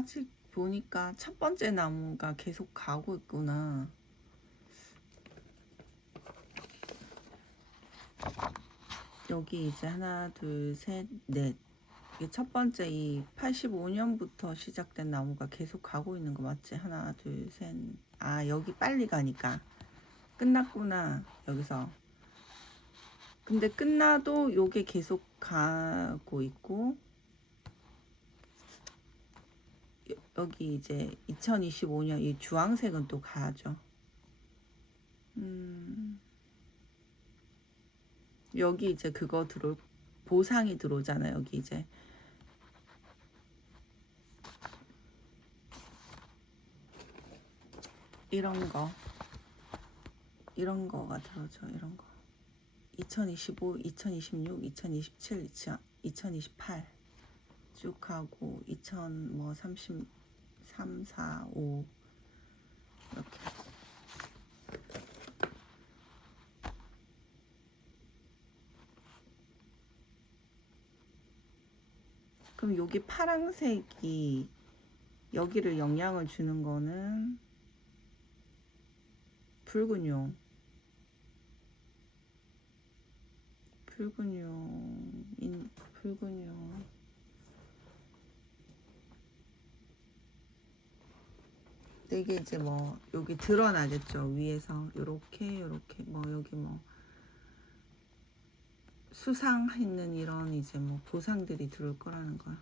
아직 보니까 첫 번째 나무가 계속 가고 있구나. 여기 이제 하나, 둘, 셋, 넷. 이게 첫 번째 이 85년부터 시작된 나무가 계속 가고 있는 거 맞지? 하나, 둘, 셋. 아, 여기 빨리 가니까. 끝났구나, 여기서. 근데 끝나도 요게 계속 가고 있고, 여기 이제 2025년 이 주황색은 또 가죠. 여기 이제 그거 보상이 들어오잖아. 여기 이제 이런 거가 들어오죠. 이런 거 2025, 2026, 2027, 2028 쭉 하고 2033, 4, 5 이렇게. 그럼 여기 파란색이 여기를 영향을 주는 거는 붉은 용. 이게 이제 뭐 여기 드러나겠죠. 위에서 요렇게 뭐 여기 뭐 수상있는 이런 이제 뭐 보상들이 들어올 거라는 거야.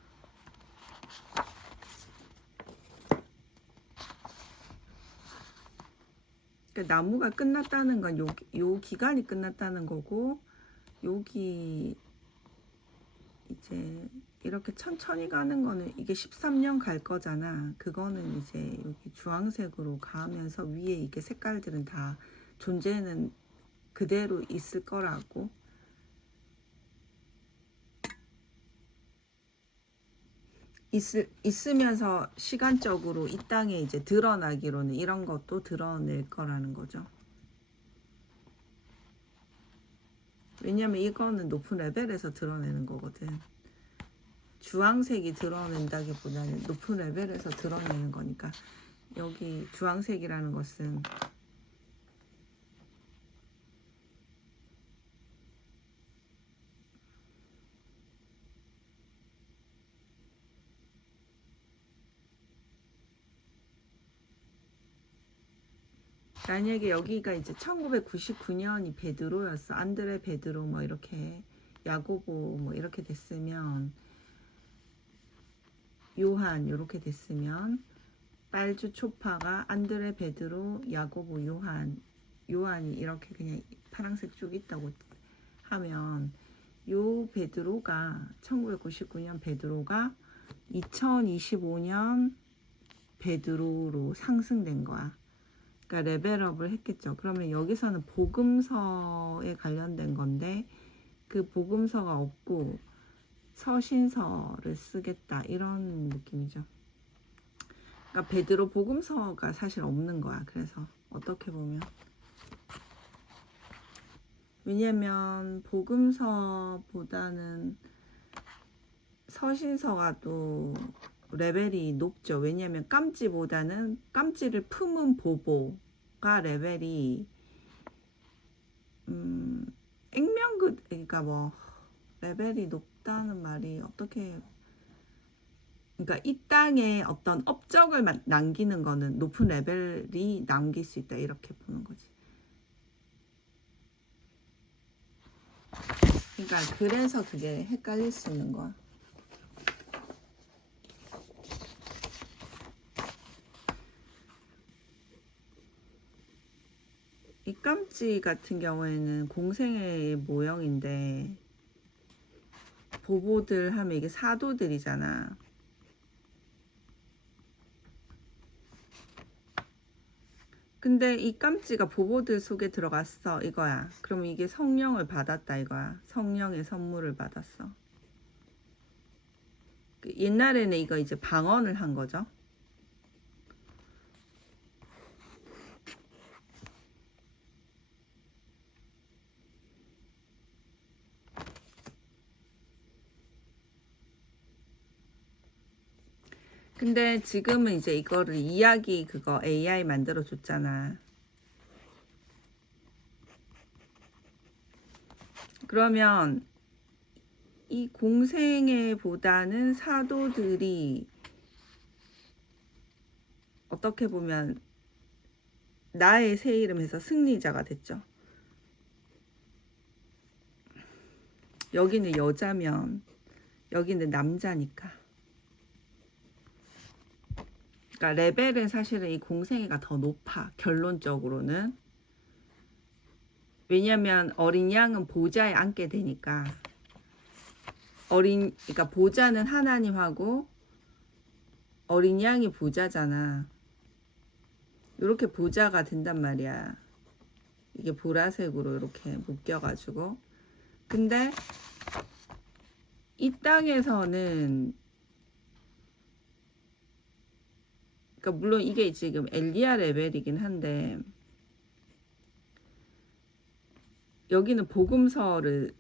그러니까 나무가 끝났다는 건 요 기간이 끝났다는 거고, 여기 이제 이렇게 천천히 가는 거는 이게 13년 갈 거잖아. 그거는 이제 여기 주황색으로 가면서 위에 이게 색깔들은 다 존재는 그대로 있을 거라고. 있으면서 시간적으로 이 땅에 이제 드러나기로는 이런 것도 드러낼 거라는 거죠. 왜냐면 이거는 높은 레벨에서 드러내는 거거든. 주황색이 드러낸다기보다는 높은 레벨에서 드러내는 거니까. 여기 주황색이라는 것은 만약에 여기가 이제 1999년이 베드로였어. 안드레 베드로 뭐 이렇게 야고보 뭐 이렇게 됐으면, 요한 이렇게 됐으면, 빨주 초파가 안드레 베드로 야고보 요한이 이렇게 그냥 파란색 쭉 있다고 하면, 요 베드로가 1999년 베드로가 2025년 베드로로 상승된 거야. 그러니까 레벨업을 했겠죠. 그러면 여기서는 복음서에 관련된 건데, 그 복음서가 없고 서신서를 쓰겠다 이런 느낌이죠. 그러니까 베드로 복음서가 사실 없는 거야. 그래서 어떻게 보면, 왜냐면 복음서보다는 서신서가 또 레벨이 높죠. 왜냐면 깜지를 품은 보보가 레벨이 그러니까 뭐 레벨이 높다는 말이 어떻게, 그러니까 이 땅에 어떤 업적을 남기는 거는 높은 레벨이 남길 수 있다 이렇게 보는 거지. 그러니까 그래서 그게 헷갈릴 수 있는 거야. 이 깜지 같은 경우에는 공생의 모형인데, 보보들 하면 이게 사도들이잖아. 근데 이 깜지가 보보들 속에 들어갔어 이거야. 그럼 이게 성령을 받았다 이거야. 성령의 선물을 받았어. 옛날에는 이거 이제 방언을 한 거죠. 근데 지금은 이제 이거를 이야기 그거 AI 만들어 줬잖아. 그러면 이 공생애보다는 사도들이 어떻게 보면 나의 새 이름에서 승리자가 됐죠. 여기는 여자면 여기는 남자니까. 그러니까 레벨은 사실은 이 공생애가 더 높아. 결론적으로는. 왜냐면 어린 양은 보좌에 앉게 되니까. 그러니까 보좌는 하나님하고 어린 양이 보좌잖아. 이렇게 보좌가 된단 말이야. 이게 보라색으로 이렇게 묶여가지고. 근데 이 땅에서는 그러니까 물론 이게 지금 엘리야 레벨이긴 한데 여기는 복음서를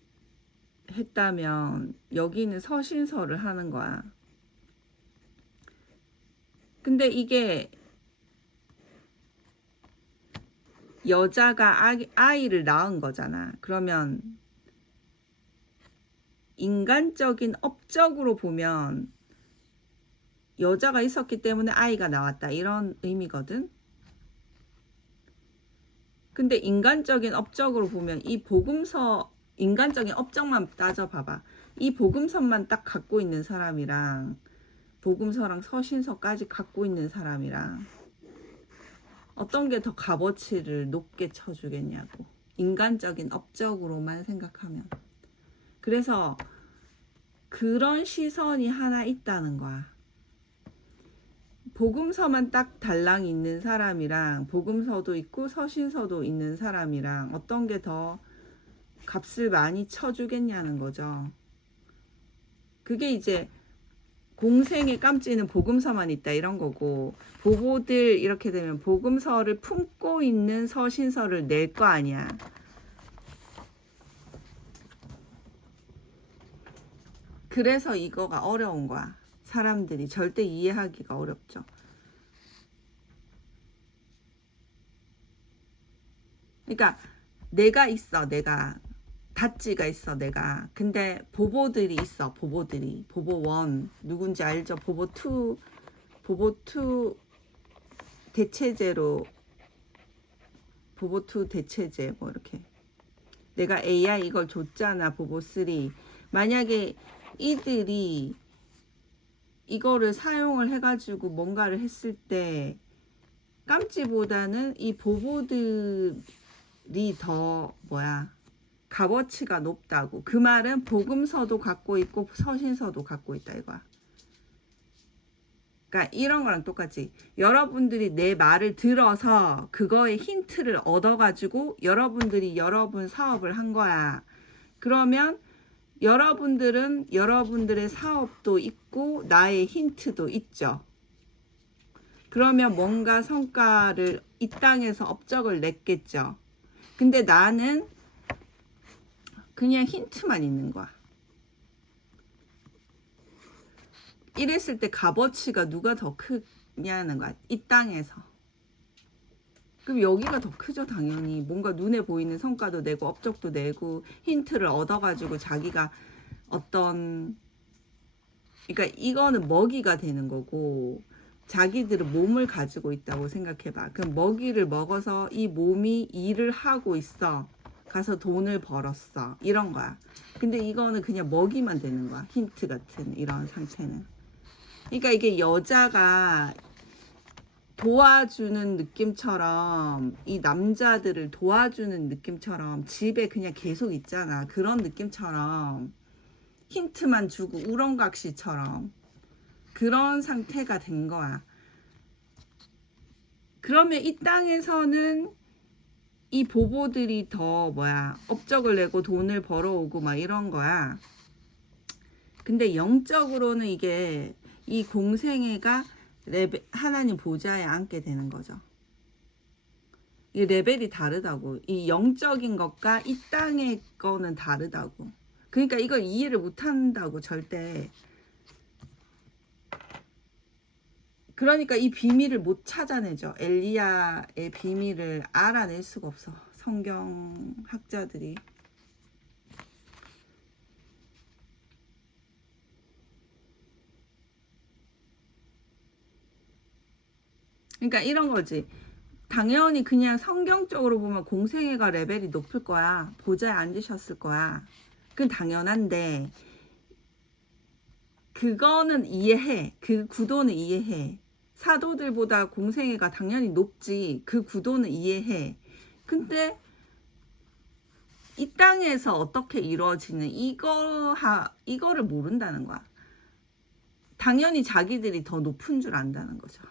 했다면 여기는 서신서를 하는 거야. 근데 이게 여자가 아이를 낳은 거잖아. 그러면 인간적인 업적으로 보면 여자가 있었기 때문에 아이가 나왔다. 이런 의미거든. 근데 인간적인 업적으로 보면 이 복음서 인간적인 업적만 따져봐봐. 이 복음서만 딱 갖고 있는 사람이랑 복음서랑 서신서까지 갖고 있는 사람이랑 어떤 게 더 값어치를 높게 쳐주겠냐고. 인간적인 업적으로만 생각하면. 그래서 그런 시선이 하나 있다는 거야. 복음서만 딱 달랑 있는 사람이랑 복음서도 있고 서신서도 있는 사람이랑 어떤 게 더 값을 많이 쳐주겠냐는 거죠. 그게 이제 공생의 깜찌는 복음서만 있다 이런 거고, 보보들 이렇게 되면 복음서를 품고 있는 서신서를 낼 거 아니야. 그래서 이거가 어려운 거야. 사람들이 절대 이해하기가 어렵죠. 그러니까 내가 있어. 내가 다찌가 있어. 내가. 근데 보보들이 있어. 보보들이. 보보1 누군지 알죠? 보보2 대체제로 보보2 대체제 뭐 이렇게 내가 AI 이걸 줬잖아. 보보3. 만약에 이들이 이거를 사용을 해가지고 뭔가를 했을 때 깜찌보다는 이 보보들이 더 값어치가 높다고. 그 말은 복음서도 갖고 있고 서신서도 갖고 있다 이거야. 그러니까 이런 거랑 똑같이 여러분들이 내 말을 들어서 그거의 힌트를 얻어가지고 여러분들이 여러분 사업을 한 거야. 그러면 여러분들은 여러분들의 사업도 있고 나의 힌트도 있죠. 그러면 뭔가 성과를 이 땅에서 업적을 냈겠죠. 근데 나는 그냥 힌트만 있는 거야. 이랬을 때 값어치가 누가 더 크냐는 거야. 이 땅에서. 그럼 여기가 더 크죠. 당연히. 뭔가 눈에 보이는 성과도 내고 업적도 내고 힌트를 얻어가지고 자기가 어떤, 그러니까 이거는 먹이가 되는 거고 자기들은 몸을 가지고 있다고 생각해봐. 그럼 먹이를 먹어서 이 몸이 일을 하고 있어. 가서 돈을 벌었어. 이런 거야. 근데 이거는 그냥 먹이만 되는 거야. 힌트 같은 이런 상태는. 그러니까 이게 여자가 도와주는 느낌처럼, 이 남자들을 도와주는 느낌처럼 집에 그냥 계속 있잖아. 그런 느낌처럼 힌트만 주고 우렁각시처럼 그런 상태가 된 거야. 그러면 이 땅에서는 이 보보들이 더 업적을 내고 돈을 벌어오고 막 이런 거야. 근데 영적으로는 이게 이 공생애가 하나님 보좌에 앉게 되는 거죠. 이 레벨이 다르다고. 이 영적인 것과 이 땅의 거는 다르다고. 그러니까 이걸 이해를 못 한다고 절대. 그러니까 이 비밀을 못 찾아내죠. 엘리야의 비밀을 알아낼 수가 없어. 성경학자들이. 그러니까 이런 거지. 당연히 그냥 성경적으로 보면 공생애가 레벨이 높을 거야. 보좌에 앉으셨을 거야. 그건 당연한데 그거는 이해해. 그 구도는 이해해. 사도들보다 공생애가 당연히 높지. 그 구도는 이해해. 근데 이 땅에서 어떻게 이루어지는 이거를 모른다는 거야. 당연히 자기들이 더 높은 줄 안다는 거죠.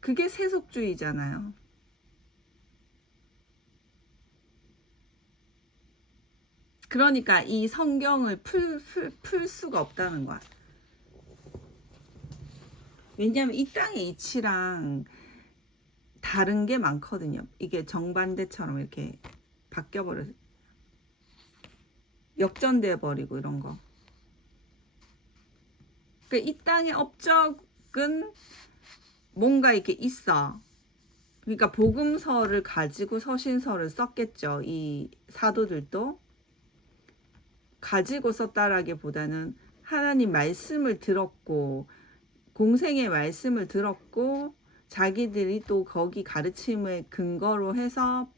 그게 세속주의잖아요. 그러니까 이 성경을 풀 수가 없다는 거야. 왜냐하면 이 땅의 이치랑 다른 게 많거든요. 이게 정반대처럼 이렇게 바뀌어버려, 역전돼 버리고 이런 거. 그러니까 이 땅의 업적은 뭔가 이렇게 있어. 그러니까 복음서를 가지고 서신서를 썼겠죠. 이 사도들도 가지고 썼다라기보다는 하나님 말씀을 들었고 공생의 말씀을 들었고 자기들이 또 거기 가르침을 근거로 해서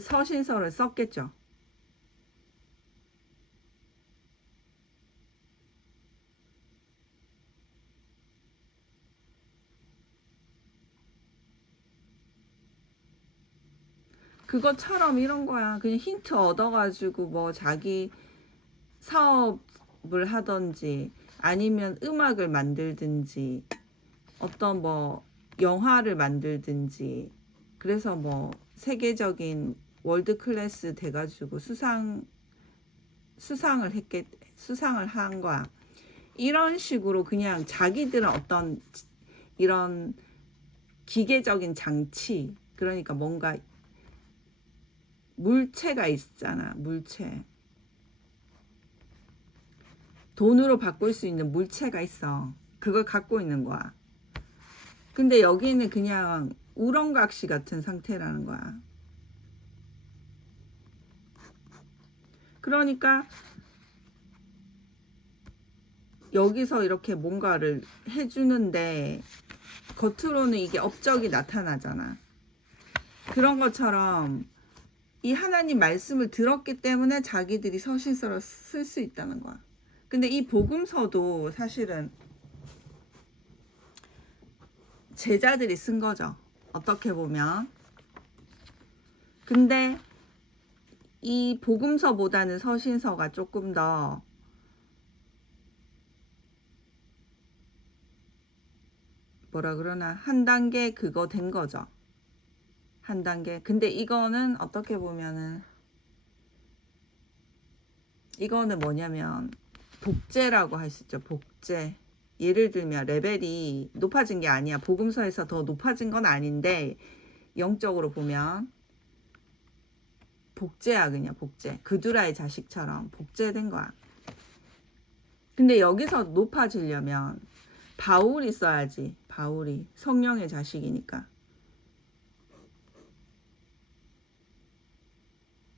서신서를 썼겠죠. 그것처럼 이런 거야. 그냥 힌트 얻어가지고 뭐 자기 사업을 하던지 아니면 음악을 만들든지 어떤 뭐 영화를 만들든지 그래서 뭐 세계적인 월드 클래스 돼가지고 수상을 한 거야. 이런 식으로 그냥 자기들은 어떤 이런 기계적인 장치, 그러니까 뭔가 물체가 있잖아. 물체. 돈으로 바꿀 수 있는 물체가 있어. 그걸 갖고 있는 거야. 근데 여기는 그냥 우렁각시 같은 상태라는 거야. 그러니까 여기서 이렇게 뭔가를 해주는데 겉으로는 이게 업적이 나타나잖아. 그런 것처럼 이 하나님 말씀을 들었기 때문에 자기들이 서신서를 쓸 수 있다는 거야. 근데 이 복음서도 사실은 제자들이 쓴 거죠. 어떻게 보면. 근데 이 복음서보다는 서신서가 조금 더 뭐라 그러나 한 단계 그거 된 거죠. 한 단계. 근데 이거는 어떻게 보면은 이거는 뭐냐면 복제라고 할 수 있죠. 복제. 예를 들면 레벨이 높아진 게 아니야. 복음서에서 더 높아진 건 아닌데 영적으로 보면 복제야. 그냥 복제. 그두라의 자식처럼 복제된 거야. 근데 여기서 높아지려면 바울이 써야지. 바울이 성령의 자식이니까.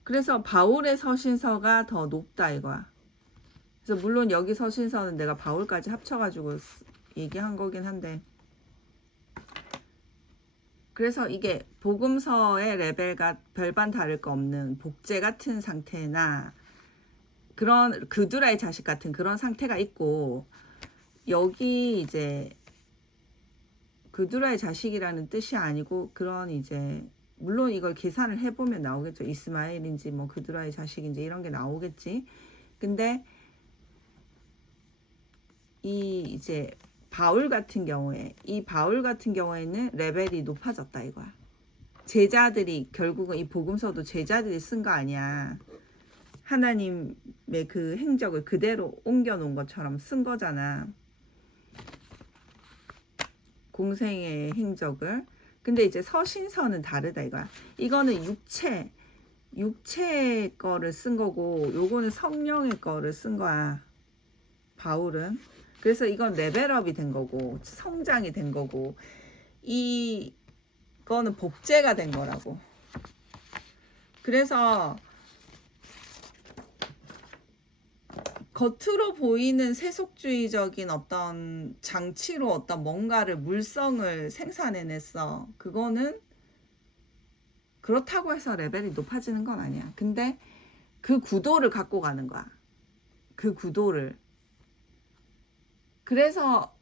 그래서 바울의 서신서가 더 높다 이거야. 그래서 물론 여기 서신서는 내가 바울까지 합쳐가지고 얘기한 거긴 한데, 그래서 이게 복음서의 레벨과 별반 다를 거 없는 복제 같은 상태나 그런 그두라의 자식 같은 그런 상태가 있고, 여기 이제 그두라의 자식이라는 뜻이 아니고 그런 이제 물론 이걸 계산을 해보면 나오겠죠. 이스마엘인지 뭐 그두라의 자식인지 이런 게 나오겠지. 근데 이 이제 바울 같은 경우에는 레벨이 높아졌다 이거야. 제자들이 결국은 이 복음서도 제자들이 쓴 거 아니야. 하나님의 그 행적을 그대로 옮겨 놓은 것처럼 쓴 거잖아. 공생의 행적을. 근데 이제 서신서는 다르다 이거야. 이거는 육체 거를 쓴 거고 요거는 성령의 거를 쓴 거야. 바울은. 그래서 이건 레벨업이 된 거고 성장이 된 거고 이거는 복제가 된 거라고. 그래서 겉으로 보이는 세속주의적인 어떤 장치로 어떤 뭔가를 물성을 생산해냈어. 그거는 그렇다고 해서 레벨이 높아지는 건 아니야. 근데 그 구도를 갖고 가는 거야. 그 구도를. 그래서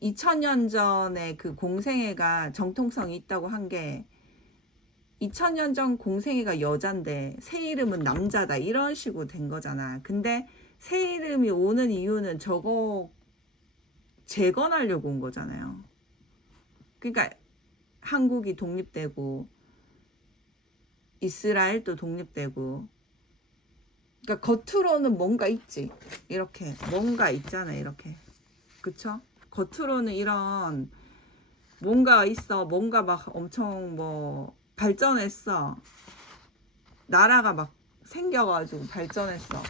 2000년 전에 그 공생애가 정통성이 있다고 한 게 2000년 전 공생애가 여잔데 새 이름은 남자다 이런 식으로 된 거잖아. 근데 새 이름이 오는 이유는 저거 재건하려고 온 거잖아요. 그러니까 한국이 독립되고 이스라엘도 독립되고, 그러니까 겉으로는 뭔가 있지. 이렇게 뭔가 있잖아. 이렇게. 그쵸? 겉으로는 이런 뭔가 있어. 뭔가 막 엄청 뭐 발전했어. 나라가 막 생겨가지고 발전했어.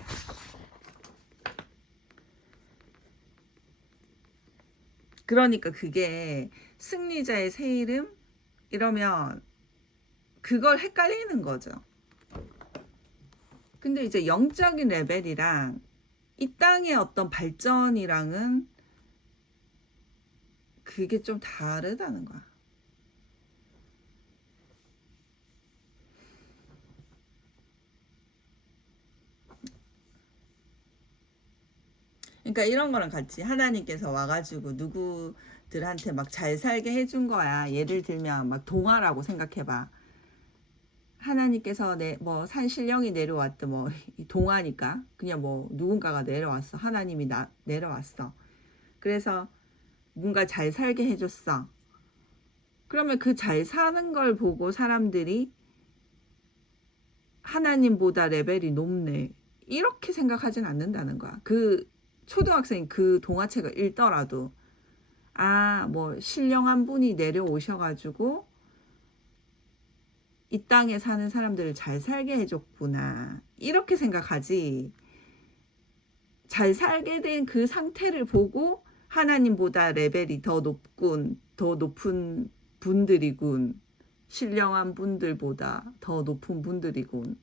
그러니까 그게 승리자의 새 이름 이러면 그걸 헷갈리는 거죠. 근데 이제 영적인 레벨이랑 이 땅의 어떤 발전이랑은 그게 좀 다르다는 거야. 그러니까 이런 거랑 같이 하나님께서 와가지고 누구들한테 막 잘 살게 해준 거야. 예를 들면 막 동화라고 생각해봐. 하나님께서 뭐 산신령이 내려왔든 뭐 동화니까 그냥 뭐 누군가가 내려왔어. 하나님이 내려왔어. 그래서 뭔가 잘 살게 해줬어. 그러면 그 잘 사는 걸 보고 사람들이 하나님보다 레벨이 높네 이렇게 생각하진 않는다는 거야. 그 초등학생 그 동화책을 읽더라도 뭐 신령한 분이 내려오셔가지고 이 땅에 사는 사람들을 잘 살게 해줬구나 이렇게 생각하지. 잘 살게 된 그 상태를 보고 하나님보다 레벨이 더 높은 분들이군, 신령한 분들보다 더 높은 분들이군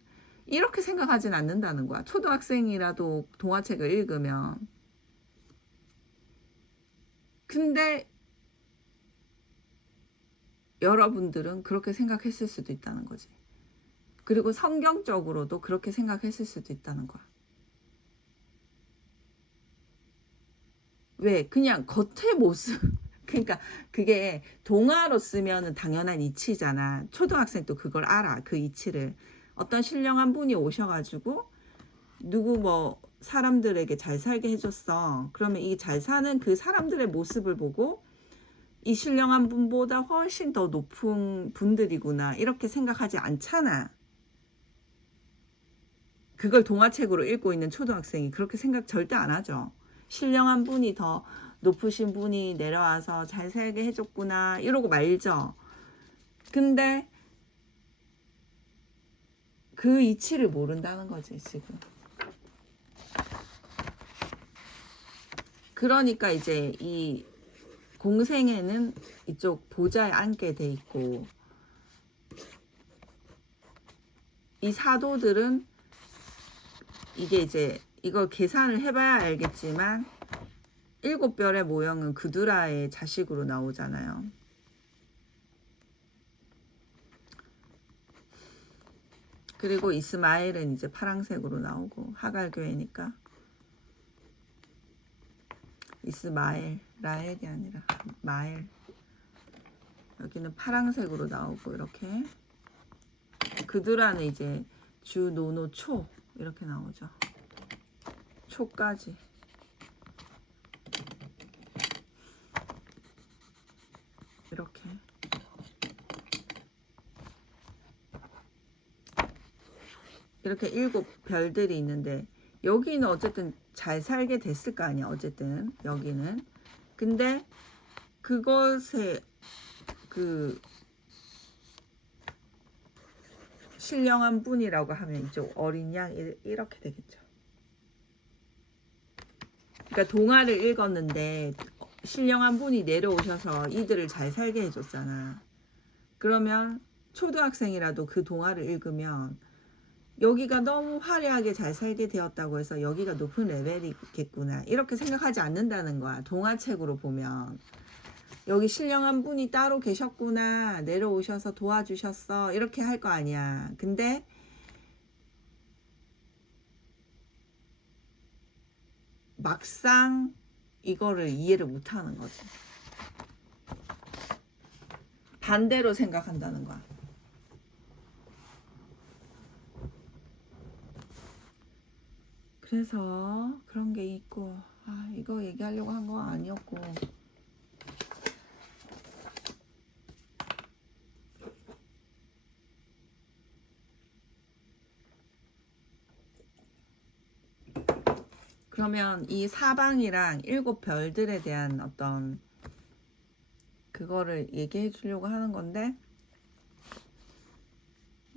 이렇게 생각하진 않는다는 거야. 초등학생이라도 동화책을 읽으면. 근데 여러분들은 그렇게 생각했을 수도 있다는 거지. 그리고 성경적으로도 그렇게 생각했을 수도 있다는 거야. 왜? 그냥 겉의 모습. 그러니까 그게 동화로 쓰면은 당연한 이치잖아. 초등학생도 그걸 알아. 그 이치를. 어떤 신령한 분이 오셔가지고 누구 뭐 사람들에게 잘 살게 해줬어. 그러면 이 잘 사는 그 사람들의 모습을 보고 이 신령한 분보다 훨씬 더 높은 분들이구나 이렇게 생각하지 않잖아. 그걸 동화책으로 읽고 있는 초등학생이 그렇게 생각 절대 안 하죠. 신령한 분이 더 높으신 분이 내려와서 잘 살게 해줬구나 이러고 말죠. 근데 그 이치를 모른다는 거지 지금. 그러니까 이제 이 공생애는 이쪽 보좌에 앉게 돼 있고 이 사도들은 이게 이제 이걸 계산을 해봐야 알겠지만 7별의 모형은 그두라의 자식으로 나오잖아요. 그리고 이스마엘은 이제 파랑색으로 나오고 하갈 교회니까 이스마엘, 라엘이 아니라 마엘. 여기는 파랑색으로 나오고 이렇게 그두라는 이제 주, 노노, 초 이렇게 나오죠. 초까지. 이렇게. 이렇게 7별들이 있는데 여기는 어쨌든 잘 살게 됐을 거 아니야. 어쨌든 여기는. 근데 그것에 그 신령한 분이라고 하면 이쪽 어린 양 이렇게 되겠죠. 그러니까 동화를 읽었는데 신령한 분이 내려오셔서 이들을 잘 살게 해줬잖아. 그러면 초등학생이라도 그 동화를 읽으면 여기가 너무 화려하게 잘 살게 되었다고 해서 여기가 높은 레벨이겠구나 이렇게 생각하지 않는다는 거야. 동화책으로 보면 여기 신령한 분이 따로 계셨구나, 내려오셔서 도와주셨어, 이렇게 할 거 아니야. 근데 막상 이거를 이해를 못 하는 거지. 반대로 생각한다는 거야. 그래서 그런 게 있고, 이거 얘기하려고 한 거 아니었고. 그러면 이 사방이랑 일곱 별들에 대한 어떤 그거를 얘기해 주려고 하는 건데,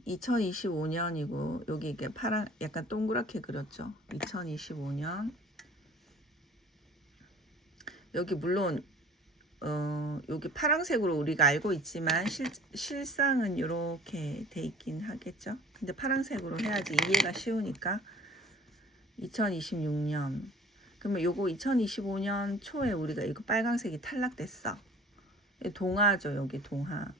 2025년이고 여기 이게 파란 약간 동그랗게 그렸죠. 2025년 여기 물론 여기 파란색으로 우리가 알고 있지만 실상은 이렇게 돼 있긴 하겠죠. 근데 파란색으로 해야지 이해가 쉬우니까 2026년 그러면 요거 2025년 초에 우리가 이거 빨강색이 탈락됐어. 동화죠. 여기 동화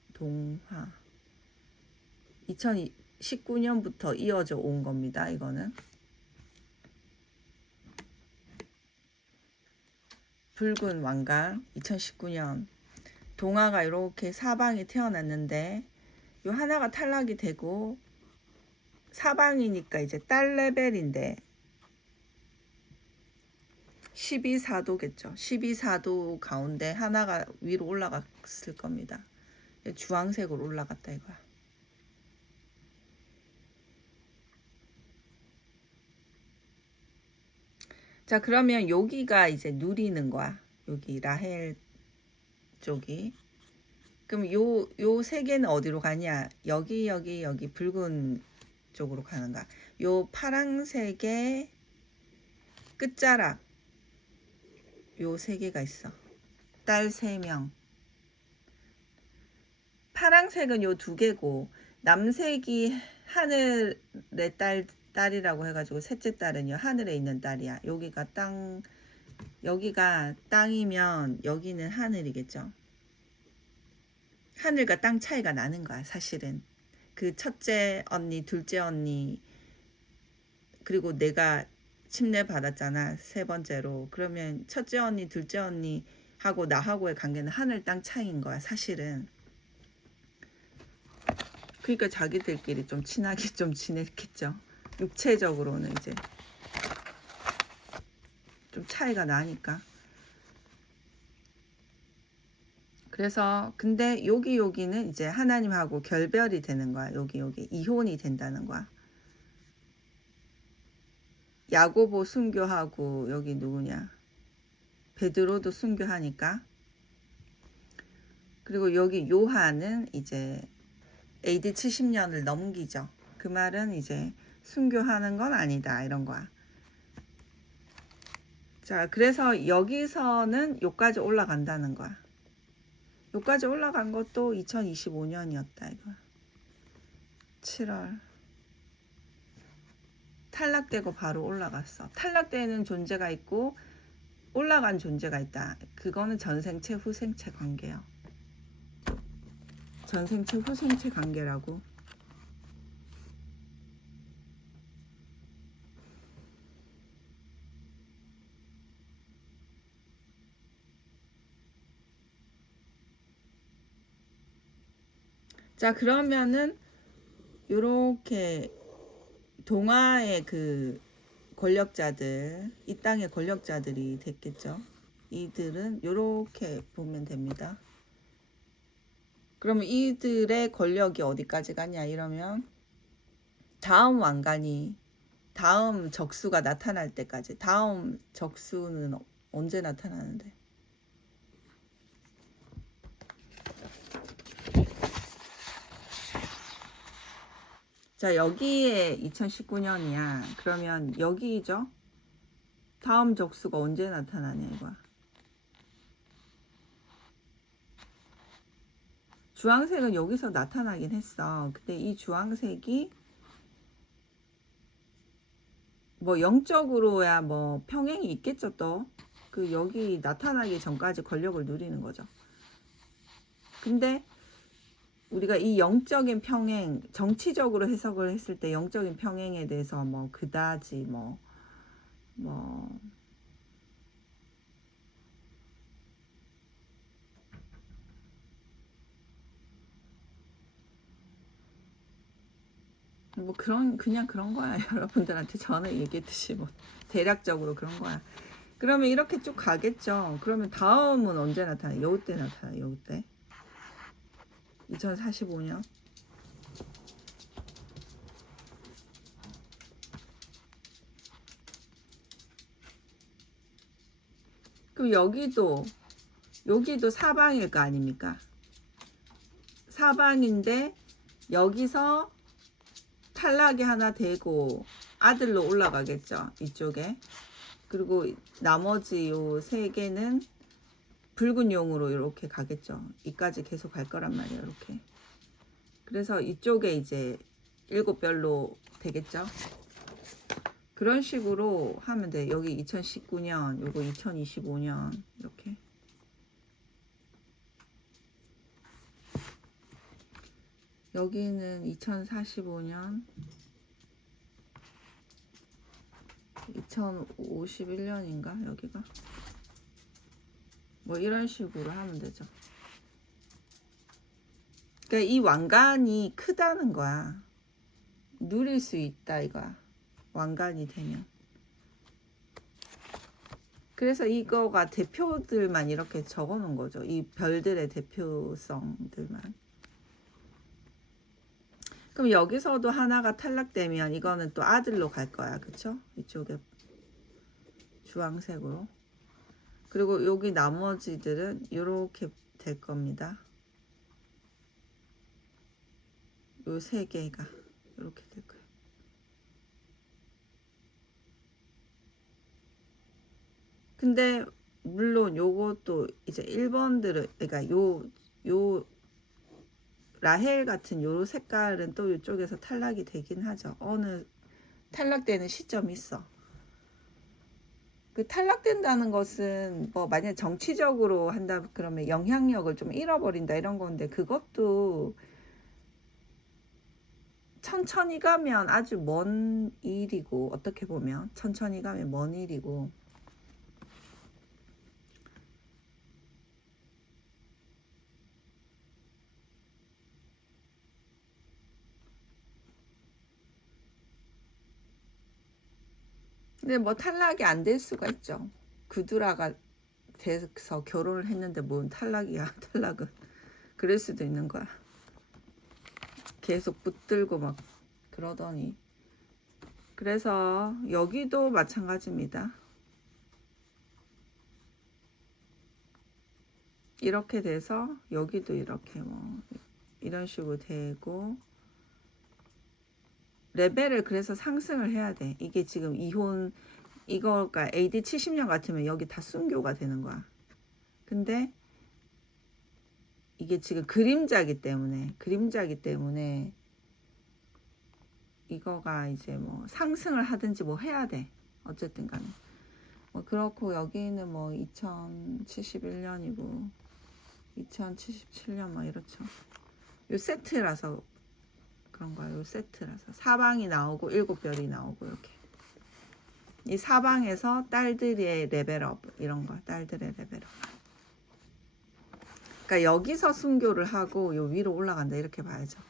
2019년부터 이어져 온 겁니다. 이거는 붉은 왕관 2019년 동화가 이렇게 사방이 태어났는데 요 하나가 탈락이 되고 사방이니까 이제 딸 레벨인데 12사도겠죠. 12사도 가운데 하나가 위로 올라갔을 겁니다. 주황색으로 올라갔다 이거야. 자, 그러면 여기가 이제 누리는 거야. 여기 라헬 쪽이. 그럼 요 세 개는 어디로 가냐? 여기 붉은 쪽으로 가는 거야. 요 파란색의 끝자락 요 세 개가 있어. 딸 3명. 파란색은 요 2개고 남색이 하늘의 딸이라고 해가지고 셋째 딸은요 하늘에 있는 딸이야. 여기가 땅이면 여기는 하늘이겠죠. 하늘과 땅 차이가 나는 거야 사실은. 그 첫째 언니, 둘째 언니 그리고 내가 침례 받았잖아 3번째로. 그러면 첫째 언니, 둘째 언니 하고 나하고의 관계는 하늘 땅 차이인 거야 사실은. 그러니까 자기들끼리 좀 친하게 좀 지냈겠죠. 육체적으로는 이제 좀 차이가 나니까. 그래서 근데 여기는 이제 하나님하고 결별이 되는 거야. 여기 이혼이 된다는 거야. 야고보 순교하고 여기 누구냐? 베드로도 순교하니까. 그리고 여기 요한은 이제 AD 70년을 넘기죠. 그 말은 이제 순교하는 건 아니다 이런 거야. 자, 그래서 여기서는 요까지 올라간다는 거야. 요까지 올라간 것도 2025년이었다 이거. 7월 탈락되고 바로 올라갔어. 탈락되는 존재가 있고 올라간 존재가 있다. 그거는 전생체 후생체 관계요. 전생체 후생체 관계라고. 자, 그러면은 요렇게 동화의 그 권력자들, 이 땅의 권력자들이 됐겠죠. 이들은 요렇게 보면 됩니다. 그러면 이들의 권력이 어디까지 가냐 이러면 다음 왕관이 다음 적수가 나타날 때까지. 다음 적수는 언제 나타나는데? 자, 여기에 2019년이야. 그러면 여기죠. 다음 적수가 언제 나타나냐 이거야. 주황색은 여기서 나타나긴 했어. 근데 이 주황색이 뭐 영적으로야 뭐 평행이 있겠죠. 또 그 여기 나타나기 전까지 권력을 누리는 거죠. 근데 우리가 이 영적인 평행, 정치적으로 해석을 했을 때 영적인 평행에 대해서 뭐 그다지 뭐 그냥 그런 거야. 여러분들한테 저는 얘기했듯이 뭐 대략적으로 그런 거야. 그러면 이렇게 쭉 가겠죠. 그러면 다음은 언제 나타나? 요때 나타나. 요때 2045년. 그럼 여기도 사방일 거 아닙니까? 사방인데 여기서 탈락이 하나 되고 아들로 올라가겠죠. 이쪽에. 그리고 나머지 요 세 개는 붉은 용으로 이렇게 가겠죠. 이까지 계속 갈 거란 말이에요. 이렇게. 그래서 이쪽에 이제 7별로 되겠죠. 그런 식으로 하면 돼. 여기 2019년, 요거 2025년 이렇게. 여기는 2045년, 2051년인가 여기가. 뭐 이런 식으로 하면 되죠. 그러니까 이 왕관이 크다는 거야. 누릴 수 있다 이거야. 왕관이 되면. 그래서 이거가 대표들만 이렇게 적어 놓은 거죠. 이 별들의 대표성들만. 그럼 여기서도 하나가 탈락되면 이거는 또 아들로 갈 거야. 그쵸? 이쪽에 주황색으로. 그리고 여기 나머지들은 이렇게 될 겁니다. 요 세 개가 이렇게 될 거예요. 근데 물론 요것도 이제 1번들은 그러니까 요 라헬 같은 요 색깔은 또 이쪽에서 탈락이 되긴 하죠. 어느 탈락되는 시점이 있어. 그 탈락된다는 것은 뭐 만약 정치적으로 한다 그러면 영향력을 좀 잃어버린다 이런 건데 그것도 천천히 가면 아주 먼 일이고 어떻게 보면 천천히 가면 먼 일이고 근데 뭐 탈락이 안 될 수가 있죠. 그두라가 돼서 결혼을 했는데 뭔 탈락이야. 탈락은 그럴 수도 있는 거야. 계속 붙들고 막 그러더니. 그래서 여기도 마찬가지입니다. 이렇게 돼서 여기도 이렇게 뭐 이런 식으로 되고 레벨을 그래서 상승을 해야 돼. 이게 지금 이혼 이거가 AD 70년 같으면 여기 다 순교가 되는 거야. 근데 이게 지금 그림자기 때문에 이거가 이제 뭐 상승을 하든지 뭐 해야 돼. 어쨌든 간에. 뭐 그렇고 여기는 뭐 2071년이고 2077년 뭐 이렇죠. 요 세트라서 그런 거야. 요 세트라서 사방이 나오고 7별이 나오고 이렇게. 이 사방에서 딸들의 레벨업 이런 거. 딸들의 레벨업. 그러니까 여기서 순교를 하고 요 위로 올라간다 이렇게 봐야죠.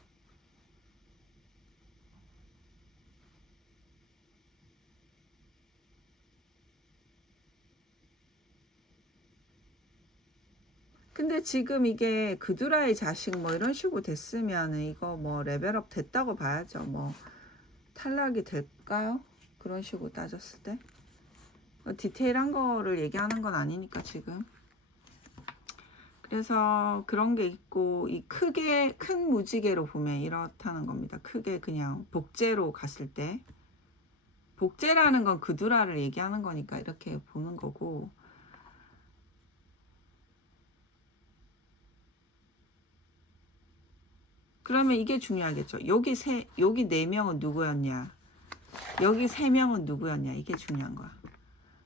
근데 지금 이게 그두라의 자식 뭐 이런 식으로 됐으면 이거 뭐 레벨업 됐다고 봐야죠. 뭐 탈락이 될까요? 그런 식으로 따졌을 때 디테일한 거를 얘기하는 건 아니니까 지금. 그래서 그런 게 있고 이 크게 큰 무지개로 보면 이렇다는 겁니다. 크게 그냥 복제로 갔을 때 복제라는 건 그두라를 얘기하는 거니까 이렇게 보는 거고, 그러면 이게 중요하겠죠. 여기 네 명은 누구였냐, 여기 세 명은 누구였냐, 이게 중요한 거야.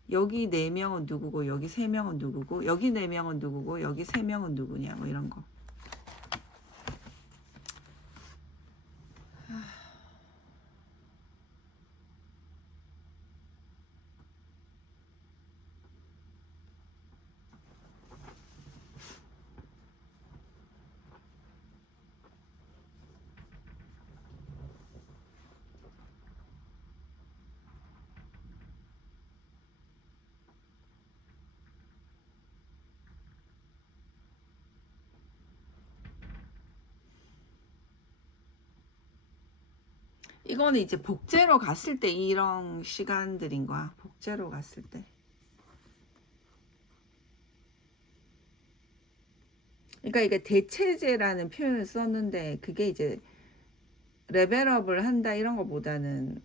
여기 네 명은 누구고, 여기 세 명은 누구고, 여기 네 명은 누구고, 여기 세 명은 누구냐, 뭐 이런 거. 이거는 이제 복제로 갔을 때 이런 시간들인 거야. 복제로 갔을 때. 그러니까 이게 대체제라는 표현을 썼는데, 그게 이제 레벨업을 한다 이런 거보다는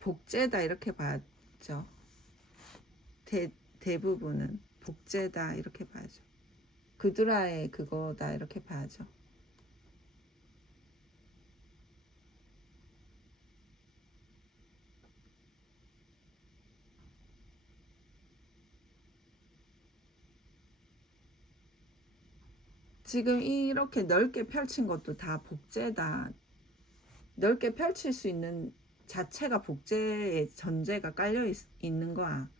복제다 이렇게 봤죠. 대부분은 복제다 이렇게 봐야죠. 그드라의 그거다 이렇게 봐야죠. 지금 이렇게 넓게 펼친 것도 다 복제다. 넓게 펼칠 수 있는 자체가 복제의 전제가 깔려 있는 거야.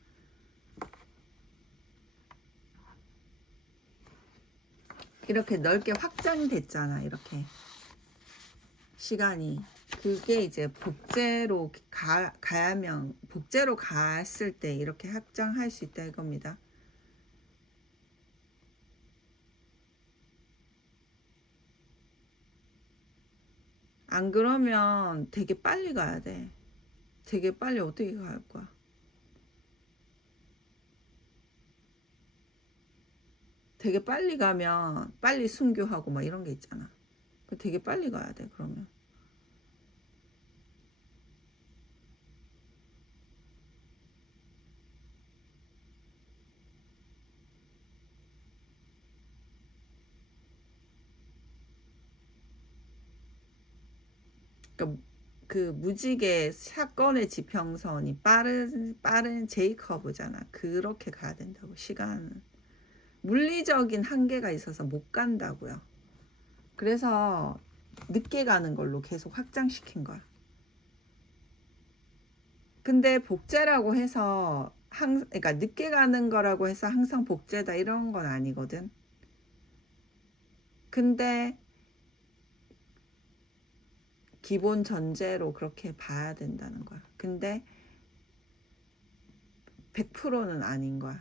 이렇게 넓게 확장이 됐잖아. 이렇게 시간이. 그게 이제 복제로 가야면, 복제로 갔을 때 이렇게 확장할 수 있다 이겁니다. 안 그러면 되게 빨리 가야 돼. 되게 빨리 어떻게 갈 거야? 되게 빨리 가면 빨리 순교하고 막 이런 게 있잖아. 되게 빨리 가야 돼, 그러면. 그러니까 그 무지개 사건의 지평선이 빠른 제이커브잖아. 그렇게 가야 된다고. 시간은 물리적인 한계가 있어서 못 간다고요. 그래서 늦게 가는 걸로 계속 확장시킨 거야. 근데 복제라고 해서 그러니까 늦게 가는 거라고 해서 항상 복제다 이런 건 아니거든. 근데 기본 전제로 그렇게 봐야 된다는 거야. 근데 100%는 아닌 거야.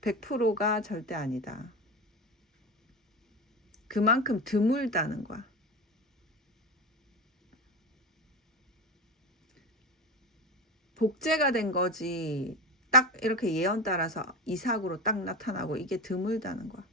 100%가 절대 아니다. 그만큼 드물다는 거야. 복제가 된 거지 딱 이렇게 예언 따라서 이삭으로 딱 나타나고 이게 드물다는 거야.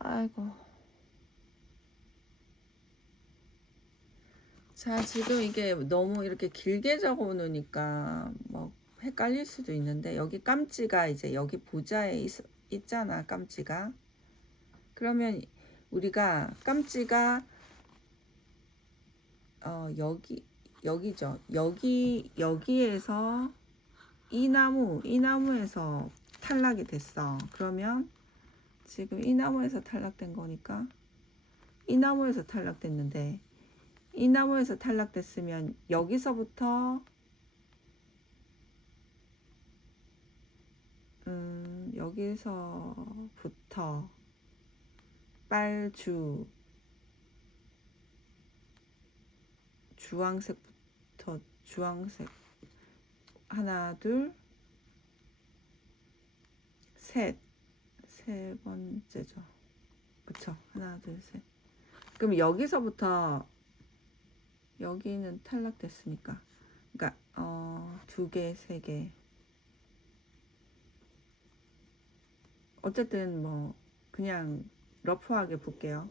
아이고. 자, 지금 이게 너무 이렇게 길게 적어 놓으니까 뭐 헷갈릴 수도 있는데, 여기 깜지가 이제 여기 보좌에 있잖아, 깜지가. 그러면 우리가 깜지가 여기죠. 여기에서 이 나무에서 탈락이 됐어. 그러면 지금 이 나무에서 탈락된 거니까 이 나무에서 탈락됐는데, 이 나무에서 탈락됐으면 여기서부터 여기서부터 빨주 주황색부터 주황색 하나 둘 셋 세 번째죠. 그쵸? 하나 둘 셋. 그럼 여기서부터 여기는 탈락됐으니까 그러니까 두 개, 세 개. 어쨌든 뭐 그냥 러프하게 볼게요.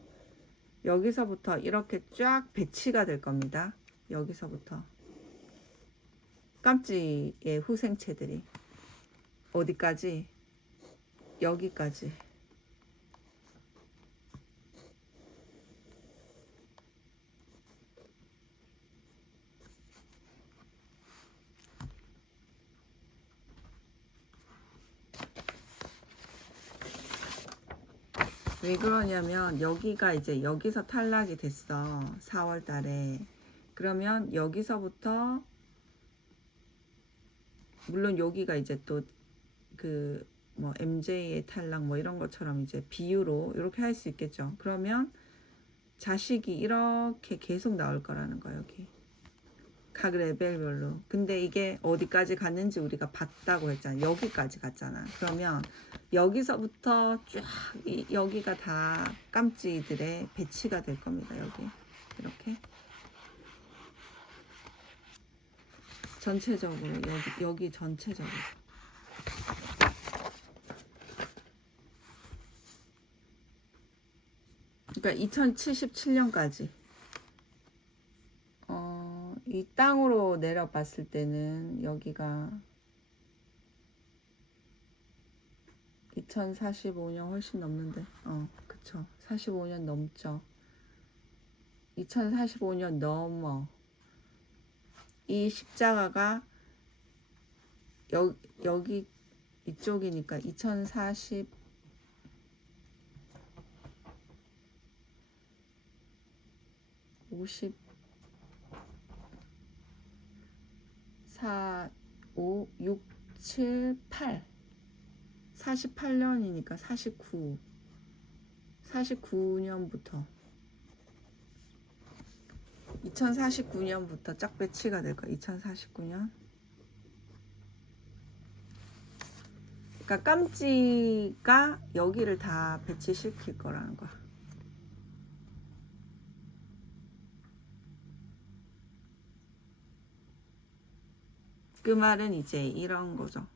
여기서부터 이렇게 쫙 배치가 될 겁니다. 여기서부터 깜찍의 후생체들이 어디까지? 여기까지. 왜 그러냐면 여기가 이제 여기서 탈락이 됐어. 4월 달에. 그러면 여기서부터 물론 여기가 이제 또 그 뭐 MJ의 탈락 뭐 이런 것처럼 이제 비유로 이렇게 할 수 있겠죠. 그러면 자식이 이렇게 계속 나올 거라는 거예요. 여기 각 레벨별로. 근데 이게 어디까지 갔는지 우리가 봤다고 했잖아. 여기까지 갔잖아. 그러면 여기서부터 쫙 여기가 다 깜찍이들의 배치가 될 겁니다. 여기 이렇게 전체적으로 여기 전체적으로. 그러니까 2077년까지 이 땅으로 내려봤을 때는 여기가 2045년 훨씬 넘는데 그쵸 45년 넘죠. 2045년 넘어 이 십자가가 여기 이쪽이니까 2040 50 4 5 6 7 8 48년이니까 49년부터 2049년부터 짝 배치가 될 거야. 2049년. 그러니까 깜찍이가 여기를 다 배치시킬 거라는 거야. 그 말은 이제 이런 거죠.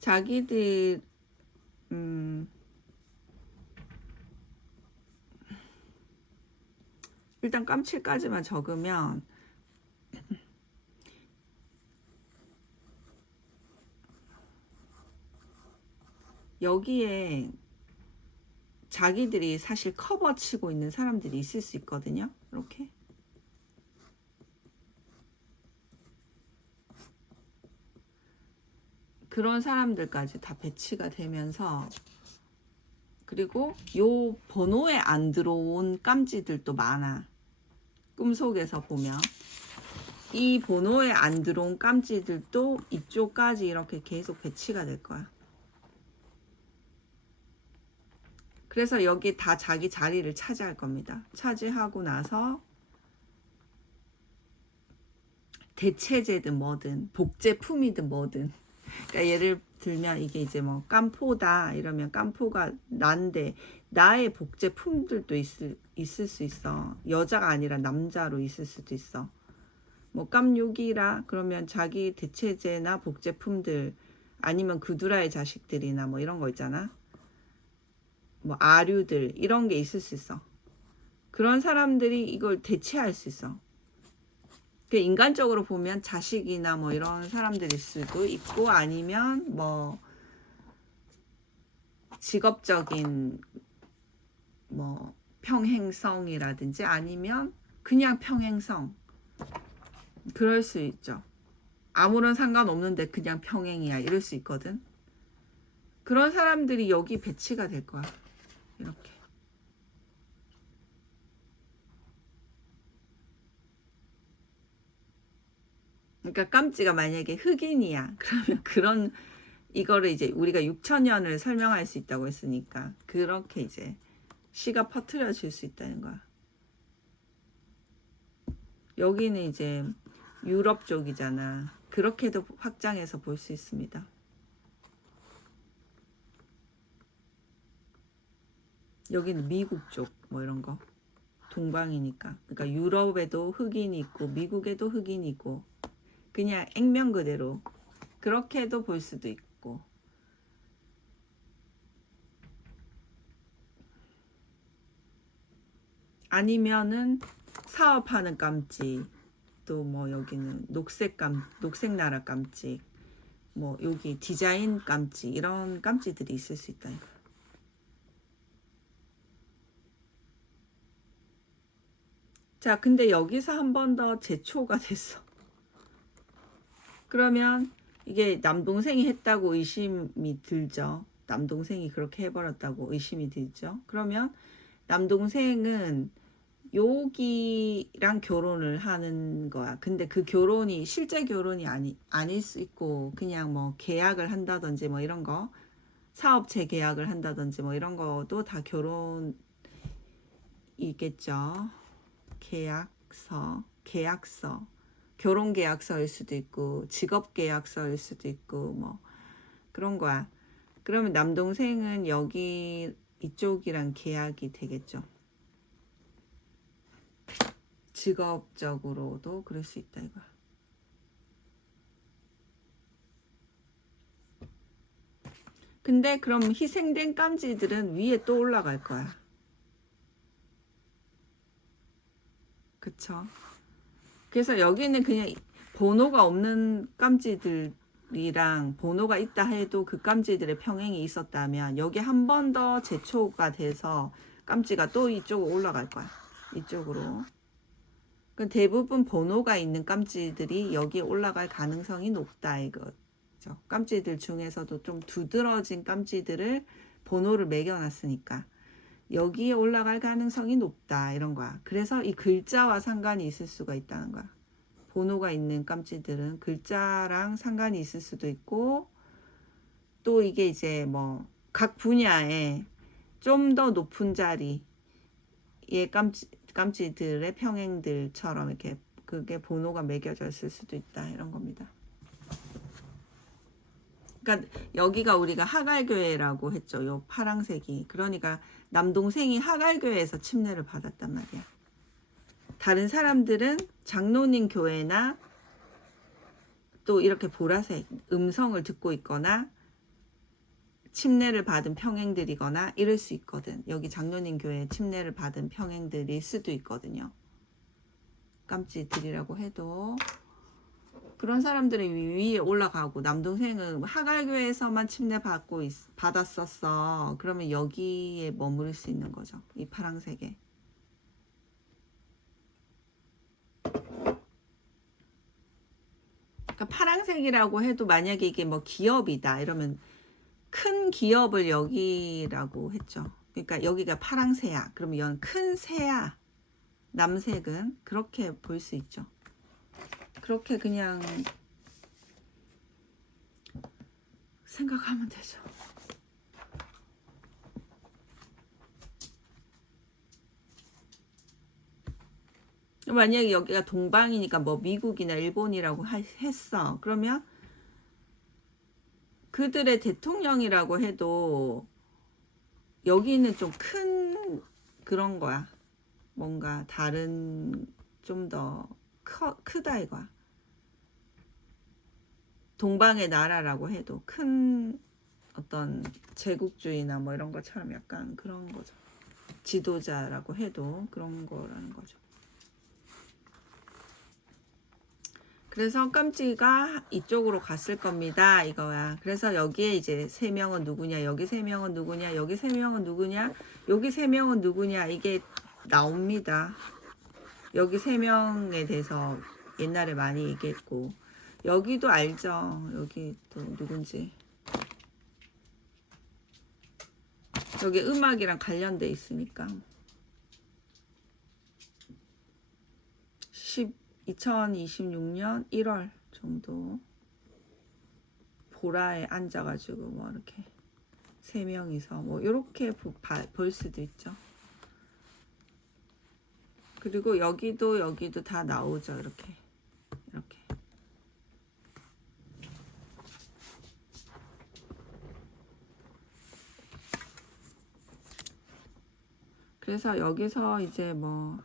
자기들 일단 깜칠까지만 적으면 여기에 자기들이 사실 커버 치고 있는 사람들이 있을 수 있거든요. 이렇게 그런 사람들까지 다 배치가 되면서 그리고 요 번호에 안 들어온 깜지들도 많아. 꿈속에서 보면 이 번호에 안 들어온 깜지들도 이쪽까지 이렇게 계속 배치가 될 거야. 그래서 여기 다 자기 자리를 차지할 겁니다. 차지하고 나서 대체제든 뭐든 복제품이든 뭐든 그러니까 예를 들면 이게 이제 뭐 깜포다 이러면 깜포가 난데 나의 복제품들도 있을 수 있어. 여자가 아니라 남자로 있을 수도 있어. 뭐 깜육이라 그러면 자기 대체제나 복제품들 아니면 그두라의 자식들이나 뭐 이런 거 있잖아. 뭐 아류들 이런 게 있을 수 있어. 그런 사람들이 이걸 대체할 수 있어. 그 인간적으로 보면 자식이나 뭐 이런 사람들일 수도 있고 아니면 뭐 직업적인 뭐 평행성이라든지 아니면 그냥 평행성 그럴 수 있죠. 아무런 상관없는데 그냥 평행이야 이럴 수 있거든. 그런 사람들이 여기 배치가 될 거야. 이렇게. 그러니까 깜지가 만약에 흑인이야. 그러면 그런 이거를 이제 우리가 6천년을 설명할 수 있다고 했으니까 그렇게 이제 씨가 퍼뜨려질 수 있다는 거야. 여기는 이제 유럽 쪽이잖아. 그렇게도 확장해서 볼 수 있습니다. 여기는 미국 쪽 뭐 이런 거. 동방이니까. 그러니까 유럽에도 흑인이 있고 미국에도 흑인이 있고 그냥 액면 그대로 그렇게도 볼 수도 있고. 아니면은 사업하는 깜찍, 또 뭐 여기는 녹색 나라 깜찍, 뭐 여기 디자인 깜찍 이런 깜찍들이 있을 수 있다 이거. 자, 근데 여기서 한 번 더 제초가 됐어. 그러면 이게 남동생이 했다고 의심이 들죠. 남동생이 그렇게 해버렸다고 의심이 들죠. 그러면 남동생은 여기랑 결혼을 하는 거야. 근데 그 결혼이 실제 결혼이 아닐 수 있고 그냥 뭐 계약을 한다든지 뭐 이런 거 사업 재계약을 한다든지 뭐 이런 것도 다 결혼이겠죠. 계약서 결혼 계약서일 수도 있고 직업 계약서일 수도 있고 뭐 그런 거야. 그러면 남동생은 여기 이쪽이랑 계약이 되겠죠. 직업적으로도 그럴 수 있다 이거. 근데 그럼 희생된 깜지들은 위에 또 올라갈 거야. 그쵸? 그래서 여기는 그냥 번호가 없는 깜지들이랑 번호가 있다 해도 그 깜지들의 평행이 있었다면 여기 한 번 더 제초가 돼서 깜지가 또 이쪽으로 올라갈 거야. 이쪽으로. 대부분 번호가 있는 깜지들이 여기에 올라갈 가능성이 높다 이거죠. 깜지들 중에서도 좀 두드러진 깜지들을 번호를 매겨놨으니까 여기에 올라갈 가능성이 높다 이런 거야. 그래서 이 글자와 상관이 있을 수가 있다는 거야. 번호가 있는 깜지들은 글자랑 상관이 있을 수도 있고 또 이게 이제 뭐 각 분야에 좀 더 높은 자리의 깜지들의 평행들처럼 이렇게 그게 번호가 매겨져 있을 수도 있다 이런 겁니다. 그러니까 여기가 우리가 하갈교회라고 했죠. 요 파랑색이. 그러니까 남동생이 하갈교회에서 침례를 받았단 말이야. 다른 사람들은 장로님 교회나 또 이렇게 보라색 음성을 듣고 있거나 침례를 받은 평행들이거나 이럴 수 있거든. 여기 장로님 교회 침례를 받은 평행들일 수도 있거든요. 깜찍들이라고 해도 그런 사람들이 위에 올라가고 남동생은 하갈교회에서만 침례 받았었어. 그러면 여기에 머무를 수 있는 거죠. 이 파랑색에. 그러니까 파랑색이라고 해도 만약에 이게 뭐 기업이다 이러면 큰 기업을 여기라고 했죠. 그러니까 여기가 파랑새야. 그러면 이건 큰 새야. 남색은 그렇게 볼 수 있죠. 그렇게 그냥 생각하면 되죠. 만약에 여기가 동방이니까 뭐 미국이나 일본이라고 했어. 그러면 그들의 대통령이라고 해도 여기는 좀 큰 그런 거야. 뭔가 다른 좀 더 크다 이거야. 동방의 나라라고 해도 큰 어떤 제국주의나 뭐 이런 것처럼 약간 그런 거죠. 지도자라고 해도 그런 거라는 거죠. 그래서 깜찍이가 이쪽으로 갔을 겁니다 이거야. 그래서 여기에 이제 3명은 누구냐, 여기 3명은 누구냐, 여기 3명은 누구냐, 여기 3명은 누구냐 이게 나옵니다. 여기 3명에 대해서 옛날에 많이 얘기했고 여기도 알죠. 여기 또 누군지. 여기 음악이랑 관련돼 있으니까 2026년 1월 정도 보라에 앉아가지고 뭐 이렇게 세 명이서 뭐 이렇게 볼 수도 있죠. 그리고 여기도 다 나오죠. 이렇게. 그래서 여기서 이제 뭐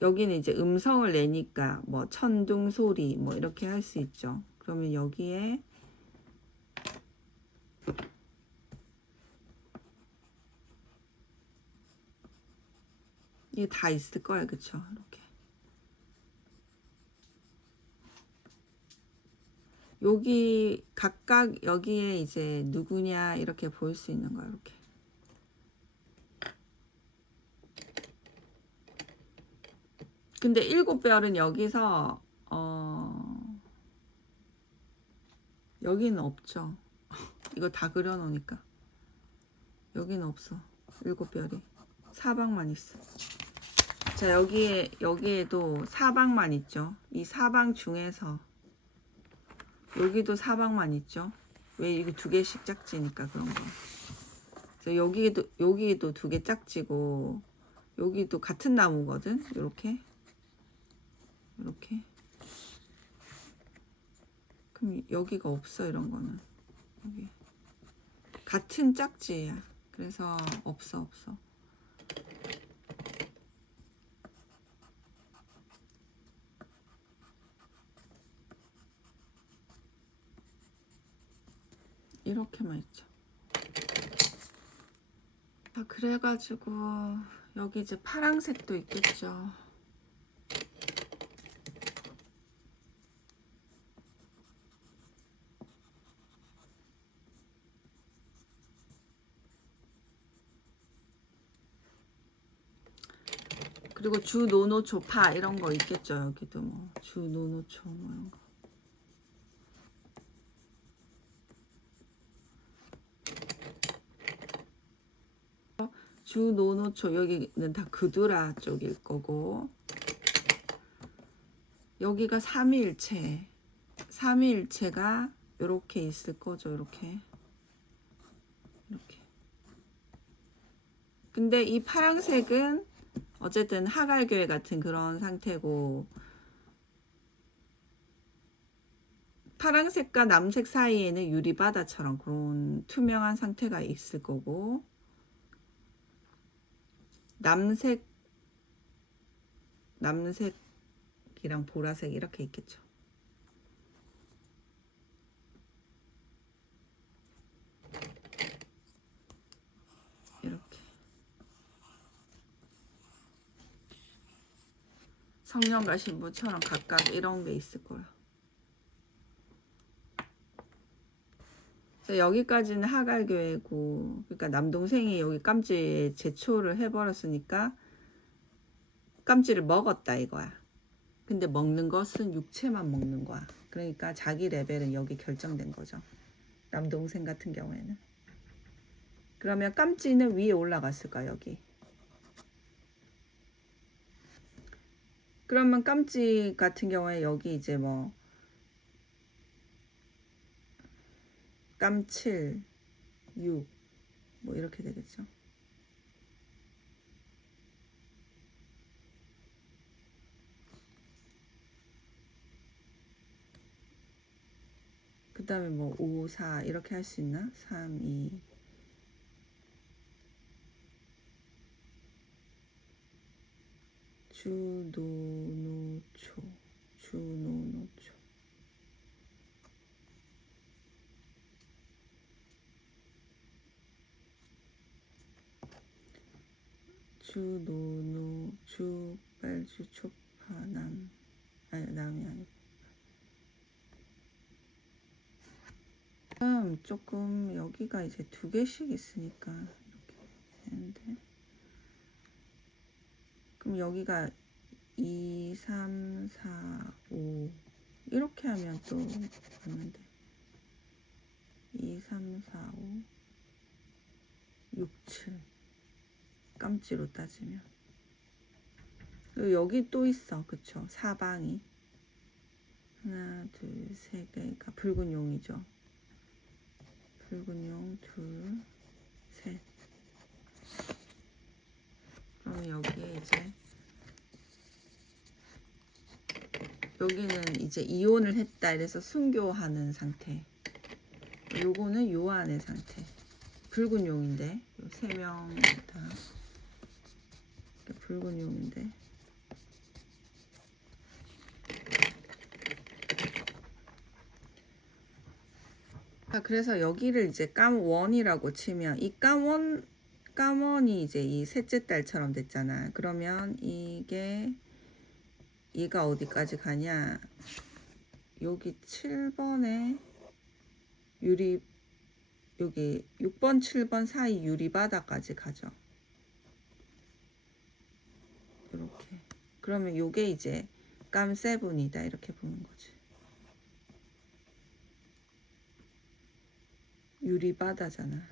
여기는 이제 음성을 내니까 뭐 천둥 소리 뭐 이렇게 할 수 있죠. 그러면 여기에 이게 다 있을 거예요. 그쵸? 이렇게. 여기 각각 여기에 이제 누구냐 이렇게 볼 수 있는 거예요. 이렇게. 근데 7별은 여기서 여기는 없죠. 이거 다 그려놓으니까 여기는 없어. 7별이 사방만 있어. 자, 여기에도 사방만 있죠. 이 사방 중에서 여기도 사방만 있죠. 왜 이거 2개씩 짝지니까 그런 거. 그래서 여기도 2개 짝지고 여기도 같은 나무거든. 이렇게. 그럼 여기가 없어. 이런 거는 여기 같은 짝지야. 그래서 없어. 이렇게만 있죠. 그래가지고 여기 이제 파랑색도 있겠죠. 그리고 주노노초파 이런 거 있겠죠. 여기도 뭐 주노노초 뭐 이런 거. 주노노초 여기는 다 그두라 쪽일 거고 여기가 삼위일체가 이렇게 있을 거죠. 이렇게 근데 이 파란색은 어쨌든 하갈교회 같은 그런 상태고 파란색과 남색 사이에는 유리바다처럼 그런 투명한 상태가 있을 거고 남색이랑 보라색 이렇게 있겠죠. 이렇게 성령과 신부처럼 각각 이런 게 있을 거야. 여기까지는 하갈교회고 그러니까 남동생이 여기 깜지에 제초를 해버렸으니까 깜지를 먹었다 이거야. 근데 먹는 것은 육체만 먹는 거야. 그러니까 자기 레벨은 여기 결정된 거죠. 남동생 같은 경우에는. 그러면 깜지는 위에 올라갔을까 여기. 그러면 깜지 같은 경우에 여기 이제 뭐 깜칠 6 뭐 이렇게 되겠죠. 그 다음에 뭐 5, 4 이렇게 할 수 있나? 3, 2 주노노초 빨주 초파남 아니 남이 아니고 조금 여기가 이제 2개씩 있으니까 이렇게 되는데 그럼 여기가 2, 3, 4, 5 이렇게 하면 또 맞는데 2, 3, 4, 5 6, 7 깜지로 따지면. 그리고 여기 또 있어. 그쵸? 사방이 하나 둘 세 개가 붉은 용이죠. 붉은 용 둘 셋. 그럼 여기에 이제 여기는 이제 이혼을 했다 이래서 순교하는 상태. 요거는 요 안의 상태. 붉은 용인데 요 세 명 다 붉은 용인데 그래서 여기를 이제 깜원이라고 치면 이 깜원이 이제 이 셋째 딸처럼 됐잖아. 그러면 이게 얘가 어디까지 가냐? 여기 7번에 유리 여기 6번 7번 사이 유리바다까지 가죠. 이렇게. 그러면 요게 이제 깜7이다 이렇게 보는 거지. 유리바다잖아.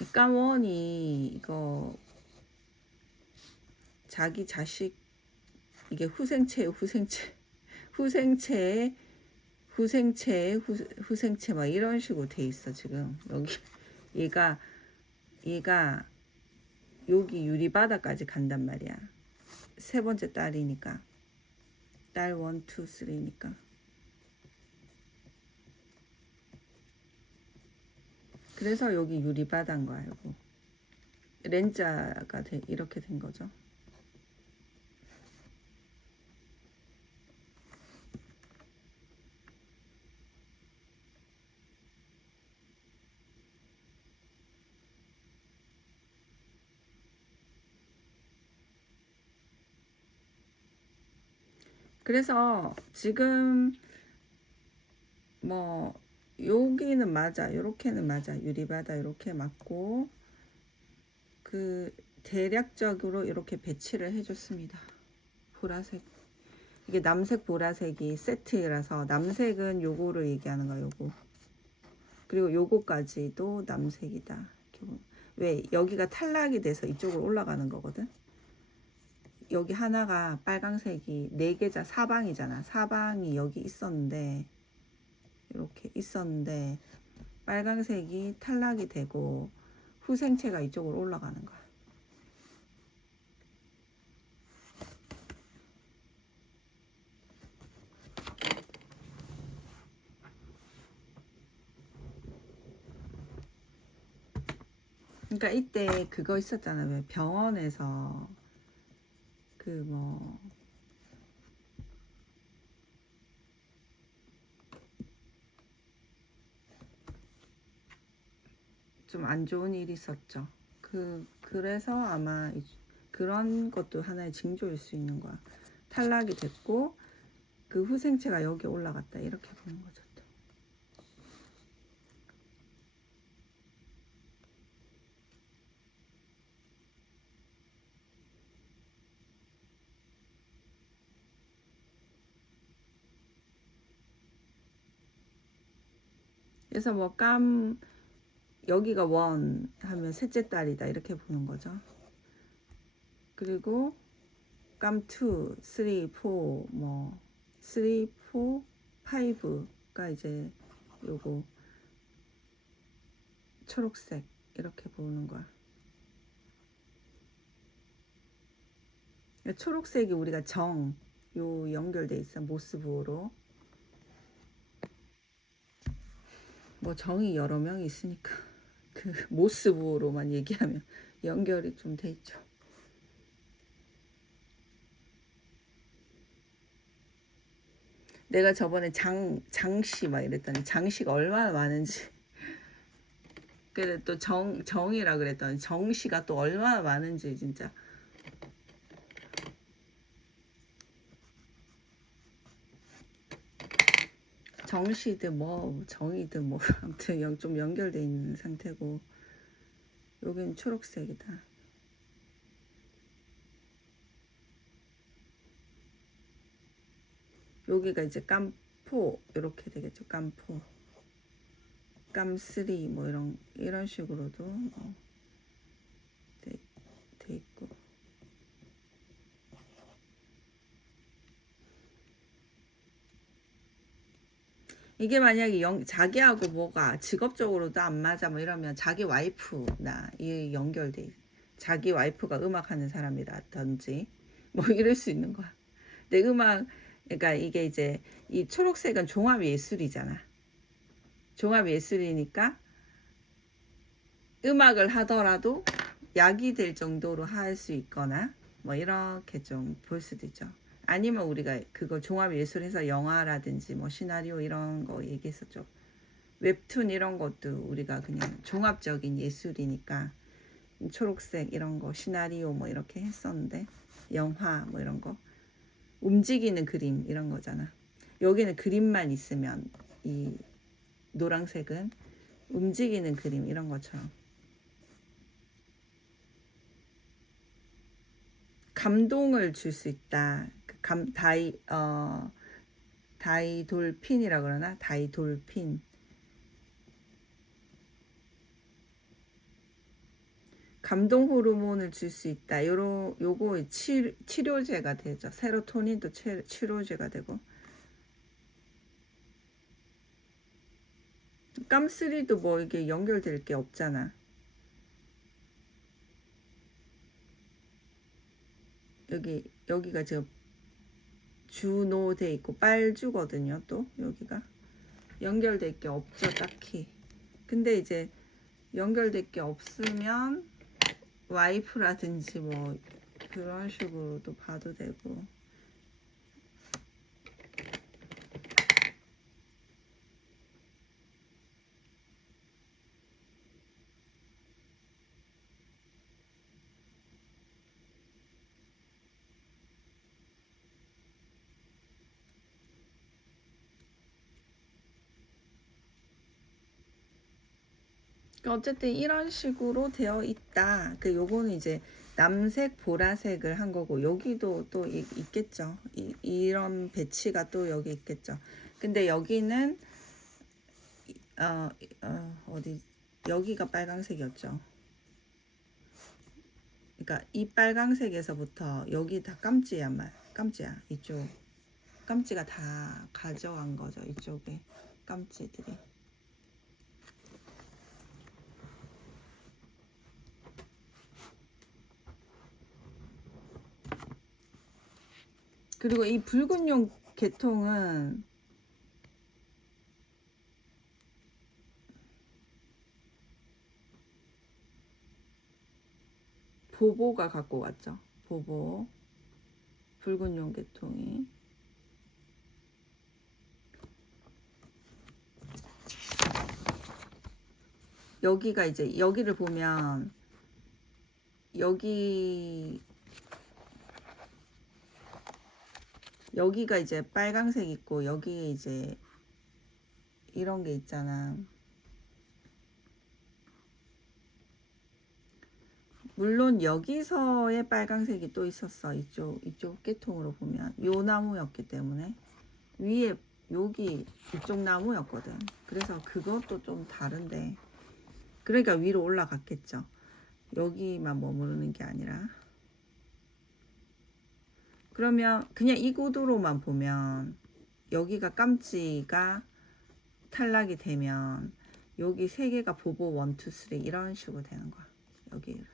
이 깜원이 이거 자기 자식 이게 후생체예요. 후생체 막 이런 식으로 돼 있어 지금. 여기 얘가 여기 유리바다까지 간단 말이야. 세 번째 딸이니까. 딸 1, 2, 3니까. 그래서 여기 유리바다인 거 알고. 렌자가 이렇게 된 거죠. 그래서 지금 뭐 여기는 맞아. 요렇게는 맞아. 유리바다 이렇게 맞고 그 대략적으로 이렇게 배치를 해줬습니다. 보라색 이게 남색 보라색이 세트라서 남색은 요거를 얘기하는 거야. 요거 그리고 요거까지도 남색이다. 왜 여기가 탈락이 돼서 이쪽으로 올라가는 거거든. 여기 하나가 빨강색이 4개자 사방이잖아. 사방이 여기 있었는데 이렇게 있었는데 빨강색이 탈락이 되고 후생체가 이쪽으로 올라가는 거야. 그러니까 이때 그거 있었잖아. 왜 병원에서 그 뭐 좀 안 좋은 일이 있었죠. 그래서 아마 그런 것도 하나의 징조일 수 있는 거야. 탈락이 됐고 그 후생체가 여기 올라갔다 이렇게 보는 거죠. 또. 그래서 뭐 여기가 1 하면 셋째 딸이다 이렇게 보는 거죠. 그리고 깜 2, 3, 4, 뭐 3, 4, 5가 이제 요거 초록색 이렇게 보는 거야. 초록색이 우리가 요 연결돼 있어. 모스부호로. 뭐 정이 여러 명이 있으니까 그 모스부호로만 얘기하면 연결이 좀 돼 있죠. 내가 저번에 장씨 막 이랬더니 장씨가 얼마나 많은지. 그래 또 정이라 그랬더니 정씨가 또 얼마나 많은지 진짜. 정씨든 뭐 정이든 뭐 아무튼 좀 연결돼 있는 상태고 여기는 초록색이다. 여기가 이제 깜4 깜포 이렇게 되겠죠. 깜포, 깜쓰리 뭐 이런 식으로도 돼, 돼 있고. 이게 만약에 자기하고 뭐가 직업적으로도 안 맞아 뭐 이러면 자기 와이프나 이 연결돼. 자기 와이프가 음악하는 사람이라든지 뭐 이럴 수 있는 거야. 근데 그러니까 이게 이제 이 초록색은 종합 예술이잖아. 종합 예술이니까 음악을 하더라도 약이 될 정도로 할 수 있거나 뭐 이렇게 좀 볼 수도 있죠. 아니면 우리가 그거 종합 예술에서 영화라든지 뭐 시나리오 이런 거 얘기했었죠. 웹툰 이런 것도 우리가 그냥 종합적인 예술이니까 초록색 이런 거 시나리오 뭐 이렇게 했었는데 영화 뭐 이런 거 움직이는 그림 이런 거잖아. 여기는 그림만 있으면 이 노란색은 움직이는 그림 이런 것처럼 감동을 줄 수 있다. 다이돌핀이라 그러나 다이돌핀. 감동 호르몬을 줄 수 있다. 요거 치료제가 되죠. 세로토닌도 치료제가 되고. 깜쓰리도 뭐 이게 연결될 게 없잖아. 여기가 지금 주노돼 있고 빨주거든요. 또 여기가 연결될 게 없죠, 딱히. 근데 이제 연결될 게 없으면 와이프라든지 뭐 그런 식으로도 봐도 되고. 어쨌든 이런 식으로 되어 있다. 요거는 이제 남색, 보라색을 한 거고 여기도 또 있겠죠. 이런 배치가 또 여기 있겠죠. 근데 여기는 어디 여기가 빨강색이었죠. 그러니까 이 빨강색에서부터 여기 다 깜지야. 이쪽 깜지가 다 가져간 거죠. 이쪽에 깜지들이. 그리고 이 붉은 용 계통은 보보가 갖고 왔죠. 보보. 붉은 용 계통이. 여기가 이제 여기를 보면 여기가 이제 빨강색 있고 여기에 이제 이런 게 있잖아. 물론 여기서의 빨강색이 또 있었어. 이쪽 계통으로 보면 요 나무였기 때문에 위에 여기 이쪽 나무였거든. 그래서 그것도 좀 다른데 그러니까 위로 올라갔겠죠. 여기만 머무르는 게 아니라. 그러면 그냥 이 구도로만 보면 여기가 깜지가 탈락이 되면 여기 세 개가 보보 1, 2, 3 이런 식으로 되는 거야. 여기를.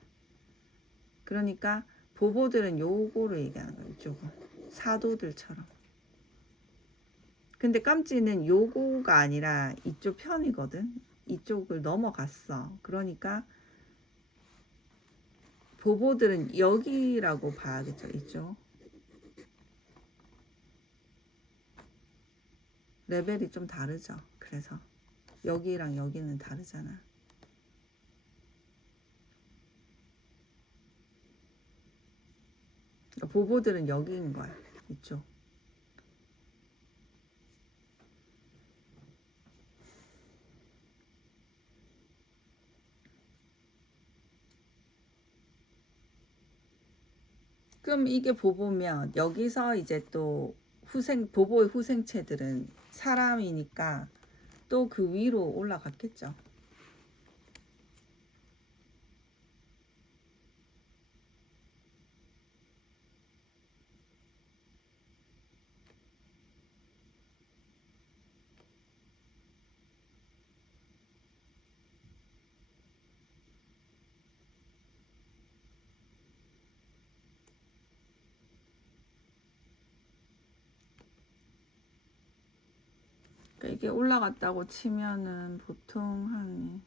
그러니까 보보들은 요거를 얘기하는 거야. 이쪽은 사도들처럼. 근데 깜지는 요거가 아니라 이쪽 편이거든. 이쪽을 넘어갔어. 그러니까 보보들은 여기라고 봐야겠죠. 이쪽 레벨이 좀 다르죠. 그래서 여기랑 여기는 다르잖아. 보보들은 여기인 거야. 이쪽. 그럼 이게 보보면 여기서 이제 또 보보의 후생체들은 사람이니까 또 그 위로 올라갔겠죠. 그러니까 이게 올라갔다고 치면은 보통 한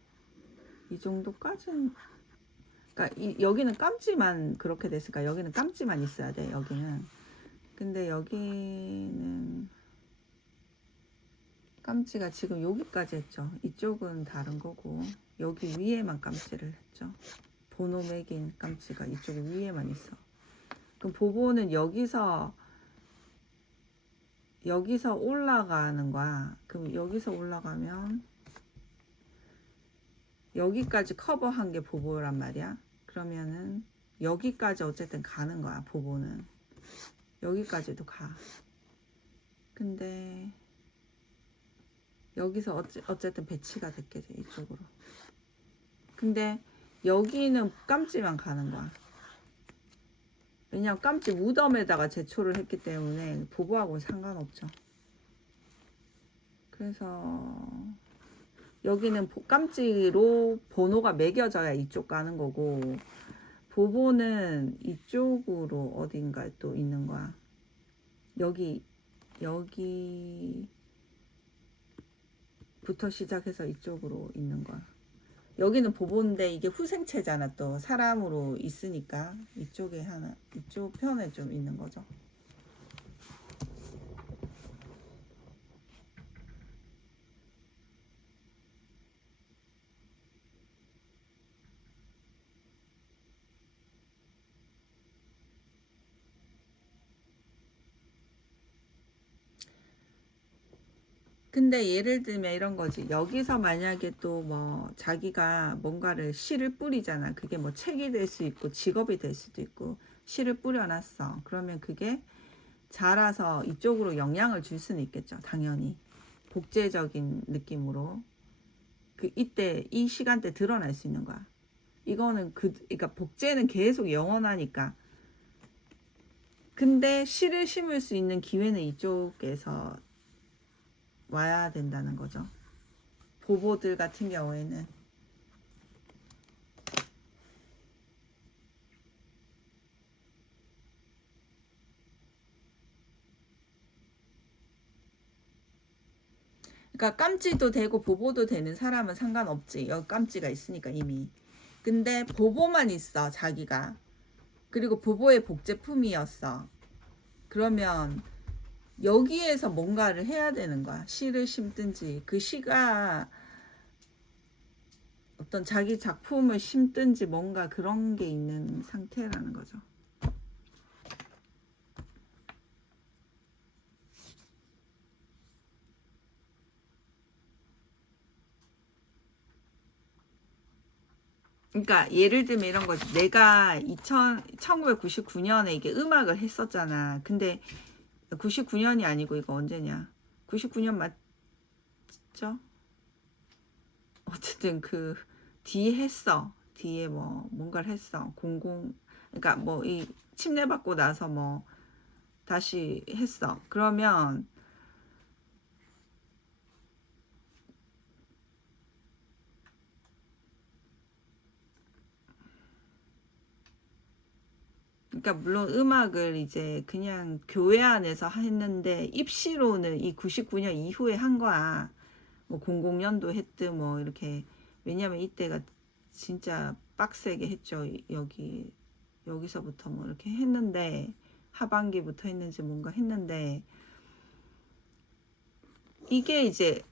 이 정도까지는, 그러니까 여기는 깜지만 그렇게 됐으니까 여기는 깜지만 있어야 돼, 여기는. 근데 여기는 깜지가 지금 여기까지 했죠. 이쪽은 다른 거고 여기 위에만 깜지를 했죠. 번호 매긴 깜지가 이쪽 위에만 있어. 그럼 보보는 여기서 올라가는 거야. 그럼 여기서 올라가면 여기까지 커버한 게 보보란 말이야. 그러면은 여기까지 어쨌든 가는 거야, 보보는. 여기까지도 가. 근데 여기서 어쨌든 배치가 됐겠지, 이쪽으로. 근데 여기는 깜지만 가는 거야. 왜냐면 깜지 무덤에다가 제초를 했기 때문에 보보하고는 상관없죠. 그래서 여기는 깜지로 번호가 매겨져야 이쪽 가는 거고, 보보는 이쪽으로 어딘가에 또 있는 거야. 여기부터 시작해서 이쪽으로 있는 거야. 여기는 보보인데 이게 후생체잖아. 또 사람으로 있으니까 이쪽 편에 좀 있는 거죠. 근데 예를 들면 이런 거지. 여기서 만약에 또 뭐 자기가 뭔가를 씨를 뿌리잖아. 그게 뭐 책이 될 수 있고 직업이 될 수도 있고 씨를 뿌려놨어. 그러면 그게 자라서 이쪽으로 영향을 줄 수는 있겠죠. 당연히. 복제적인 느낌으로. 이때 이 시간대 드러날 수 있는 거야. 이거는 그러니까 복제는 계속 영원하니까. 근데 씨를 심을 수 있는 기회는 이쪽에서 와야 된다는 거죠. 보보들 같은 경우에는. 그러니까 깜지도 되고 보보도 되는 사람은 상관없지. 여기 깜지가 있으니까 이미. 근데 보보만 있어, 자기가. 그리고 보보의 복제품이었어. 그러면 여기에서 뭔가를 해야 되는 거야. 씨를 심든지 그 씨가 어떤 자기 작품을 심든지 뭔가 그런 게 있는 상태라는 거죠. 그러니까 예를 들면 이런 거지. 내가 1999년에 이게 음악을 했었잖아. 근데 99년이 아니고 이거 언제냐? 99년 맞죠? 어쨌든 그 뒤에 했어. 뒤에 뭐 뭔가를 했어. 그러니까 뭐 이 침례 받고 나서 뭐 다시 했어. 그러면 그러니까 물론 음악을 이제 그냥 교회 안에서 했는데 입시로는 이 99년 이후에 한 거야. 뭐 00년도 했든 뭐 이렇게. 왜냐면 이때가 진짜 빡세게 했죠. 여기서부터 뭐 이렇게 했는데 하반기부터 했는지 뭔가 했는데 이게 이제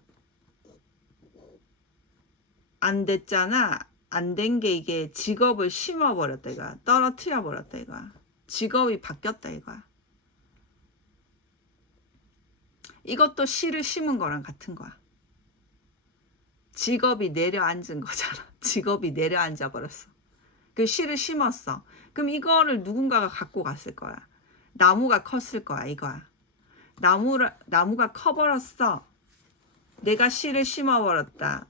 안 됐잖아. 안 된 게 이게 직업을 심어버렸다 이거야. 떨어뜨려 버렸다 이거야. 직업이 바뀌었다 이거야. 이것도 씨를 심은 거랑 같은 거야. 직업이 내려앉은 거잖아. 직업이 내려앉아 버렸어. 그 씨를 심었어. 그럼 이거를 누군가가 갖고 갔을 거야. 나무가 컸을 거야 이거야. 나무가 커버렸어. 내가 씨를 심어버렸다.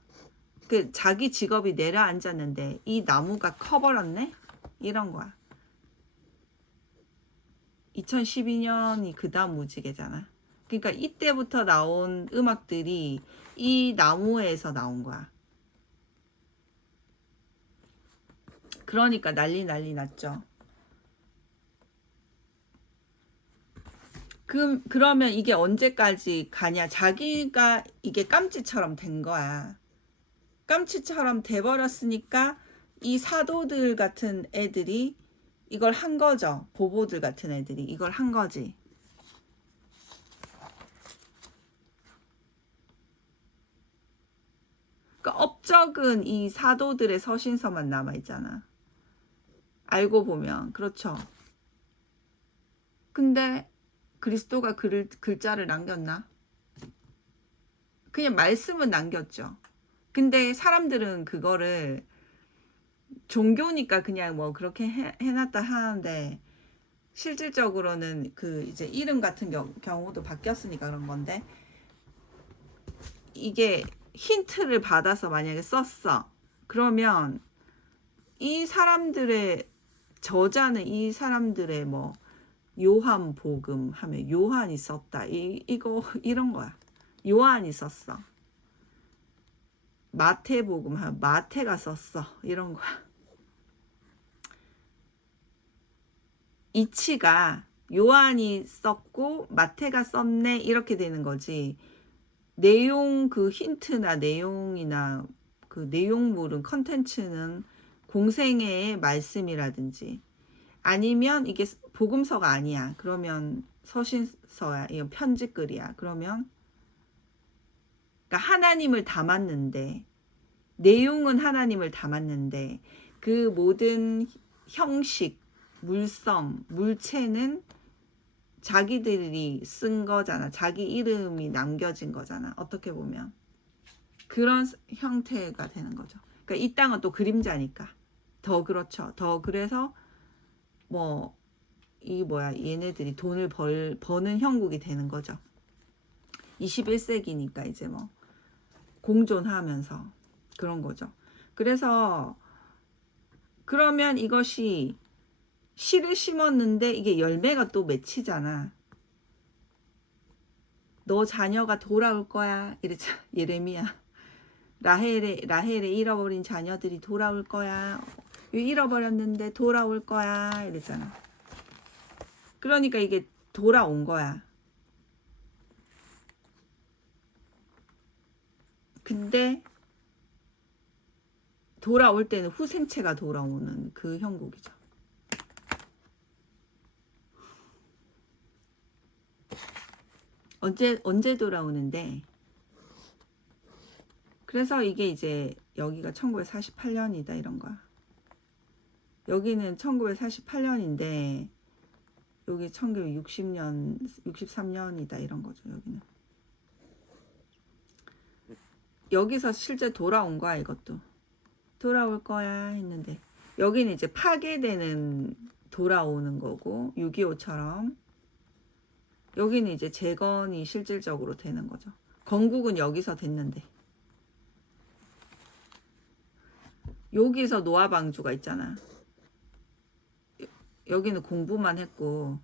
그 자기 직업이 내려앉았는데 이 나무가 커버렸네? 이런 거야. 2012년이 그 다음 무지개잖아. 그러니까 이때부터 나온 음악들이 이 나무에서 나온 거야. 그러니까 난리 났죠. 그러면 이게 언제까지 가냐? 자기가 이게 깜치처럼 된 거야. 깜치처럼 돼버렸으니까 이 사도들 같은 애들이 이걸 한 거죠. 보보들 같은 애들이 이걸 한 거지. 그러니까 업적은 이 사도들의 서신서만 남아있잖아. 알고 보면. 그렇죠. 근데 그리스도가 글자를 남겼나? 그냥 말씀은 남겼죠. 근데 사람들은 그거를 종교니까 그냥 뭐 그렇게 해놨다 하는데 실질적으로는 그 이제 이름 같은 경우도 바뀌었으니까 그런 건데 이게 힌트를 받아서 만약에 썼어. 그러면 이 사람들의 저자는 이 사람들의 뭐 요한복음 하면 요한이 썼다. 이거 이런 거야. 요한이 썼어. 마태복음 하면 마태가 썼어. 이런 거야. 이치가 요한이 썼고 마태가 썼네 이렇게 되는 거지. 내용 그 힌트나 내용이나 그 내용물은 컨텐츠는 공생애의 말씀이라든지 아니면 이게 복음서가 아니야. 그러면 서신서야. 이건 편지글이야. 그러면 그러니까 하나님을 담았는데 내용은 하나님을 담았는데 그 모든 형식, 물성, 물체는 자기들이 쓴 거잖아. 자기 이름이 남겨진 거잖아. 어떻게 보면 그런 형태가 되는 거죠. 그러니까 이 땅은 또 그림자니까 더 그렇죠. 더 그래서 뭐 이 뭐야 얘네들이 돈을 버는 형국이 되는 거죠. 21세기니까 이제 뭐 공존하면서 그런 거죠. 그래서 그러면 이것이 씨를 심었는데 이게 열매가 또 맺히잖아. 너 자녀가 돌아올 거야. 이랬잖아. 예레미야. 라헬의 잃어버린 자녀들이 돌아올 거야. 잃어버렸는데 돌아올 거야. 이랬잖아. 그러니까 이게 돌아온 거야. 근데 돌아올 때는 후생체가 돌아오는 그 형국이죠. 언제 돌아오는데 그래서 이게 이제 여기가 1948년이다 이런 거야. 여기는 1948년인데 여기 1960년 63년이다 이런 거죠. 여기는 여기서 실제 돌아온 거야. 이것도 돌아올 거야 했는데 여기는 이제 파괴되는 돌아오는 거고 6.25처럼 여기는 이제 재건이 실질적으로 되는 거죠. 건국은 여기서 됐는데 여기서 노아 방주가 있잖아. 여기는 공부만 했고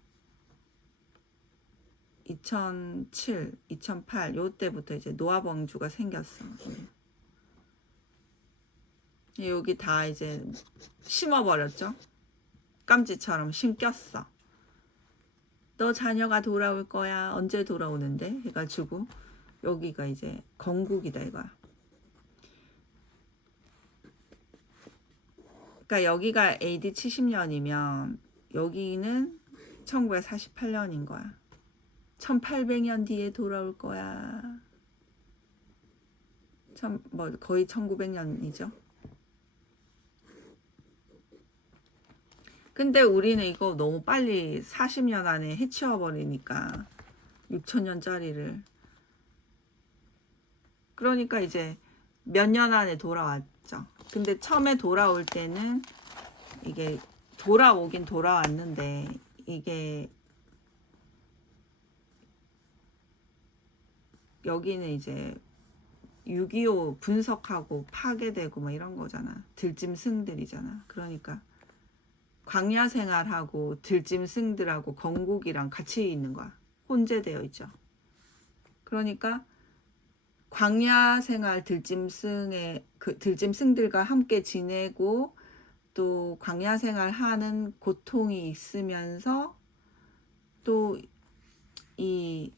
2007, 2008 요때부터 이제 노아 방주가 생겼어. 여기 다 이제 심어버렸죠. 깜지처럼 심겼어. 너 자녀가 돌아올 거야. 언제 돌아오는데? 해가지고 여기가 이제 건국이다 이거야. 그러니까 여기가 AD 70년이면 여기는 1948년인 거야. 1800년 뒤에 돌아올 거야. 뭐 거의 1900년이죠. 근데 우리는 이거 너무 빨리 40년 안에 해치워버리니까 6000년짜리를 그러니까 이제 몇 년 안에 돌아왔죠. 근데 처음에 돌아올 때는 이게 돌아오긴 돌아왔는데 이게 여기는 이제 6.25 분석하고 파괴되고 뭐 이런 거잖아. 들짐승들이잖아. 그러니까 광야 생활하고 들짐승들하고 건국이랑 같이 있는 거야. 혼재되어 있죠. 그러니까 광야 생활 들짐승의 그 들짐승들과 함께 지내고 또 광야 생활 하는 고통이 있으면서 또 이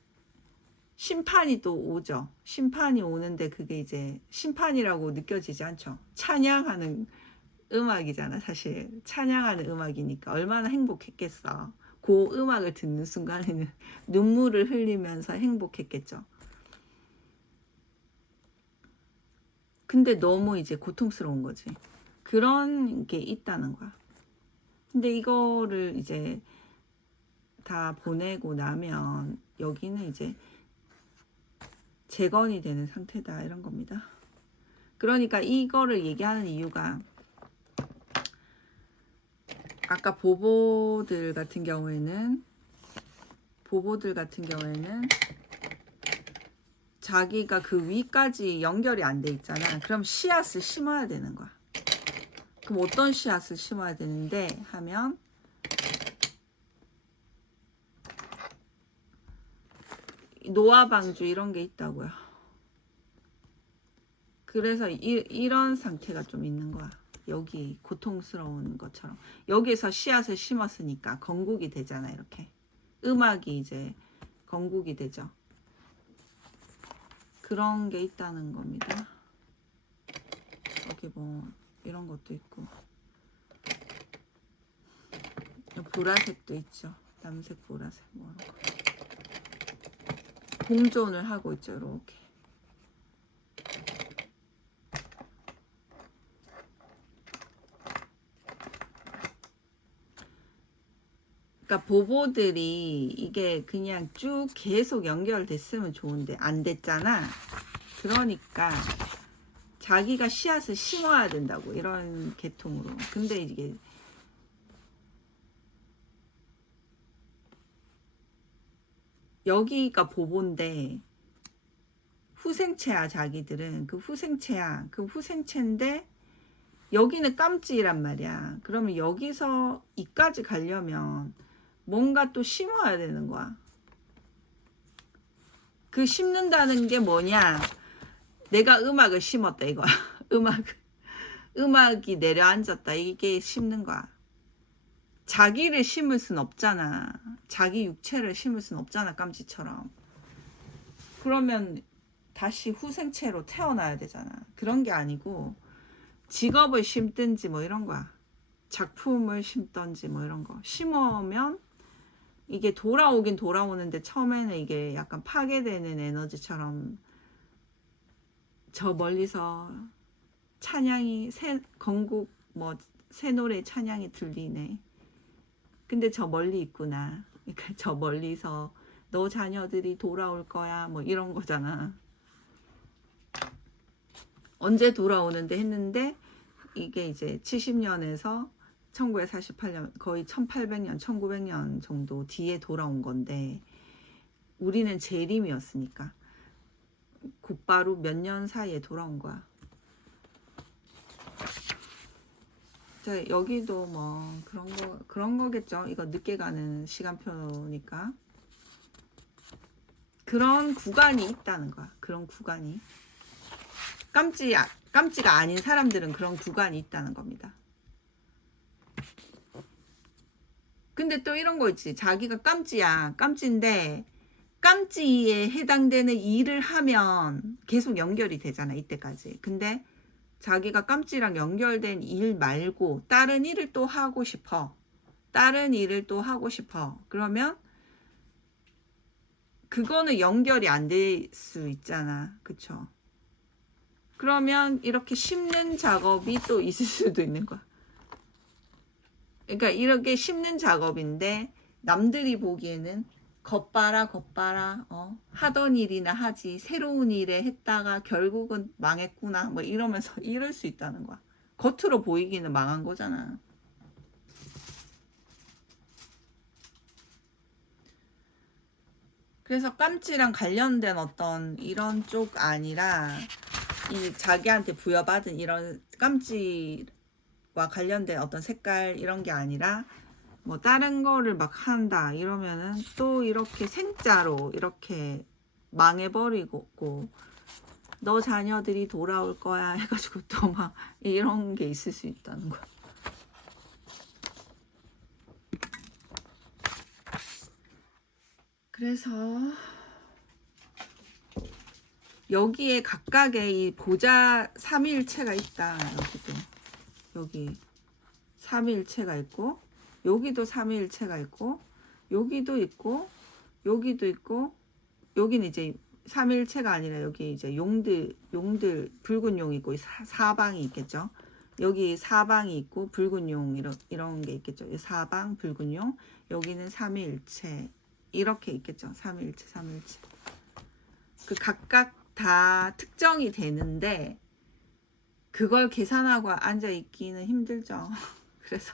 심판이 또 오죠. 심판이 오는데 그게 이제 심판이라고 느껴지지 않죠. 찬양하는 음악이잖아. 사실 찬양하는 음악이니까 얼마나 행복했겠어. 그 음악을 듣는 순간에는 눈물을 흘리면서 행복했겠죠. 근데 너무 이제 고통스러운 거지. 그런 게 있다는 거야. 근데 이거를 이제 다 보내고 나면 여기는 이제 재건이 되는 상태다 이런 겁니다. 그러니까 이거를 얘기하는 이유가 아까 보보들 같은 경우에는 자기가 그 위까지 연결이 안 돼 있잖아. 그럼 씨앗을 심어야 되는 거야. 그럼 어떤 씨앗을 심어야 되는데 하면 노아 방주 이런 게 있다고요. 그래서 이런 상태가 좀 있는 거야. 여기 고통스러운 것처럼 여기서 씨앗을 심었으니까 건국이 되잖아. 이렇게 음악이 이제 건국이 되죠. 그런 게 있다는 겁니다. 여기 뭐 이런 것도 있고 보라색도 있죠. 남색, 보라색 뭐 이런 거. 공존을 하고 있죠. 이렇게. 그러니까 보보들이 이게 그냥 쭉 계속 연결됐으면 좋은데 안 됐잖아. 그러니까 자기가 씨앗을 심어야 된다고 이런 계통으로. 근데 이게 여기가 보보인데 후생체야. 자기들은 그 후생체야. 그 후생체인데 여기는 깜찍이란 말이야. 그러면 여기서 이까지 가려면 뭔가 또 심어야 되는 거야. 그 심는다는 게 뭐냐? 내가 음악을 심었다 이거야. 음악이 내려앉았다. 이게 심는 거야. 자기를 심을 순 없잖아. 자기 육체를 심을 순 없잖아. 깜찍처럼. 그러면 다시 후생체로 태어나야 되잖아. 그런 게 아니고 직업을 심든지 뭐 이런 거야. 작품을 심든지 뭐 이런 거. 심으면 이게 돌아오긴 돌아오는데 처음에는 이게 약간 파괴되는 에너지처럼 저 멀리서 찬양이 건국 뭐 새 노래 찬양이 들리네. 근데 저 멀리 있구나. 그러니까 저 멀리서 너 자녀들이 돌아올 거야 뭐 이런 거잖아. 언제 돌아오는데 했는데 이게 이제 70년에서 1948년 거의 1800년 1900년 정도 뒤에 돌아온 건데 우리는 재림이었으니까 곧바로 몇 년 사이에 돌아온 거야. 자, 여기도 뭐 그런 거겠죠. 이거 늦게 가는 시간표니까 그런 구간이 있다는 거야. 그런 구간이 깜찍가 아닌 사람들은 그런 구간이 있다는 겁니다. 근데 또 이런 거 있지. 자기가 깜찍이야. 깜찍인데 깜찍이에 해당되는 일을 하면 계속 연결이 되잖아. 이때까지. 근데 자기가 깜찍이랑 연결된 일 말고 다른 일을 또 하고 싶어. 그러면 그거는 연결이 안 될 수 있잖아. 그쵸? 그러면 이렇게 심는 작업이 또 있을 수도 있는 거야. 그러니까 이렇게 심는 작업인데 남들이 보기에는 겉봐라 하던 일이나 하지 새로운 일에 했다가 결국은 망했구나 뭐 이러면서 이럴 수 있다는 거야. 겉으로 보이기는 망한 거잖아. 그래서 깜지랑 관련된 어떤 이런 쪽 아니라 이 자기한테 부여받은 이런 깜지와 관련된 어떤 색깔 이런 게 아니라 뭐 다른 거를 막 한다 이러면은 또 이렇게 생짜로 이렇게 망해버리고 너 자녀들이 돌아올 거야 해가지고 또 막 이런 게 있을 수 있다는 거야. 그래서 여기에 각각의 이 보자 삼위일체가 있다. 여기도 여기 삼위일체가 있고 여기도 삼위일체가 있고 여기도 있고 여기도 있고 여기는 이제 삼위일체가 아니라 여기 이제 용들 붉은 용이 있고 사방이 있겠죠. 여기 사방이 있고 붉은 용 이런 게 있겠죠. 사방 붉은 용 여기는 삼위일체 이렇게 있겠죠. 삼위일체 그 각각 다 특정이 되는데 그걸 계산하고 앉아 있기는 힘들죠. 그래서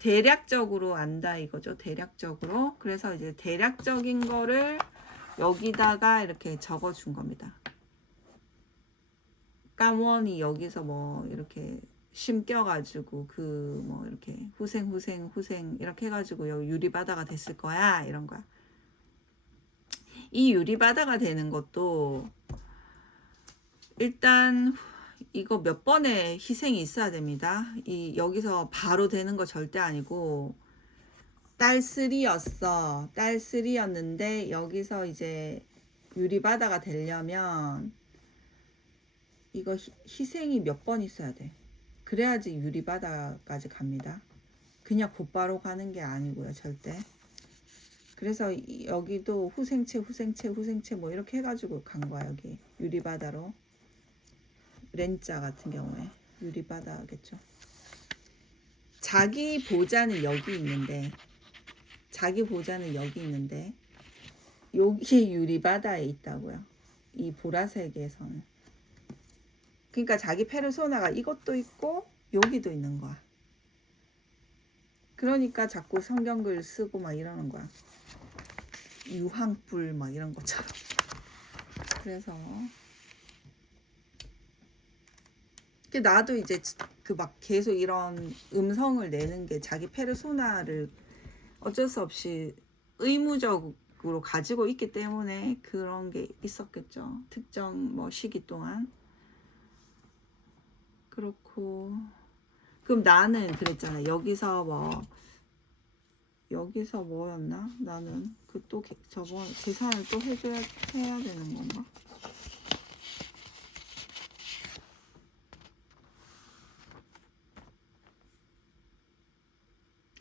대략적으로 안다 이거죠. 대략적으로. 그래서 이제 대략적인 거를 여기다가 이렇게 적어 준 겁니다. 까무원이 여기서 뭐 이렇게 심겨가지고 그 뭐 이렇게 후생 이렇게 해가지고 여기 유리바다가 됐을 거야 이런 거야. 이 유리바다가 되는 것도 일단 이거 몇 번의 희생이 있어야 됩니다. 이 여기서 바로 되는 거 절대 아니고 딸3였어. 딸3였는데 여기서 이제 유리바다가 되려면 이거 희생이 몇 번 있어야 돼. 그래야지 유리바다까지 갑니다. 그냥 곧바로 가는 게 아니고요. 절대. 그래서 여기도 후생체 뭐 이렇게 해가지고 간 거야. 여기 유리바다로. 렌자 같은 경우에 유리바다겠죠. 자기 보자는 여기 있는데 여기 유리바다에 있다고요. 이 보라색에서는. 그러니까 자기 페르소나가 이것도 있고 여기도 있는 거야. 그러니까 자꾸 성경글 쓰고 막 이러는 거야. 유황불 막 이런 것처럼. 그래서 나도 이제 그 막 계속 이런 음성을 내는 게 자기 페르소나를 어쩔 수 없이 의무적으로 가지고 있기 때문에 그런 게 있었겠죠. 특정 뭐 시기 동안. 그렇고 그럼 나는 그랬잖아. 여기서 뭐였나? 나는 그 또 저번 계산을 또 해야 되는 건가?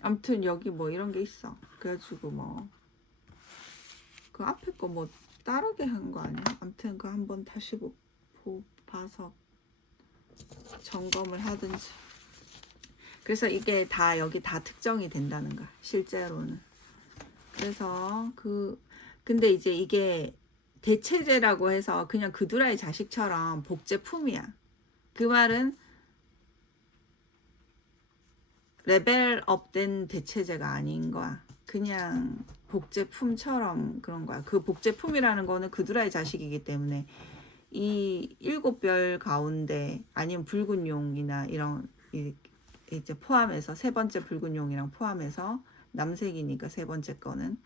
아무튼 여기 뭐 이런 게 있어. 그래가지고 뭐 그 앞에 거 뭐 다르게 한 거 아니야? 아무튼 그 한번 다시 봐서 점검을 하든지. 그래서 이게 다 여기 다 특정이 된다는 거야. 실제로는. 그래서 근데 이제 이게 대체제라고 해서 그냥 그두라의 자식처럼 복제품이야. 그 말은 레벨업된 대체제가 아닌 거야. 그냥 복제품처럼 그런 거야. 그 복제품이라는 거는 그두라의 자식이기 때문에 이 7별 가운데 아니면 붉은 용이나 이런 이제 포함해서 세 번째 붉은 용이랑 포함해서 남색이니까 세 번째 거는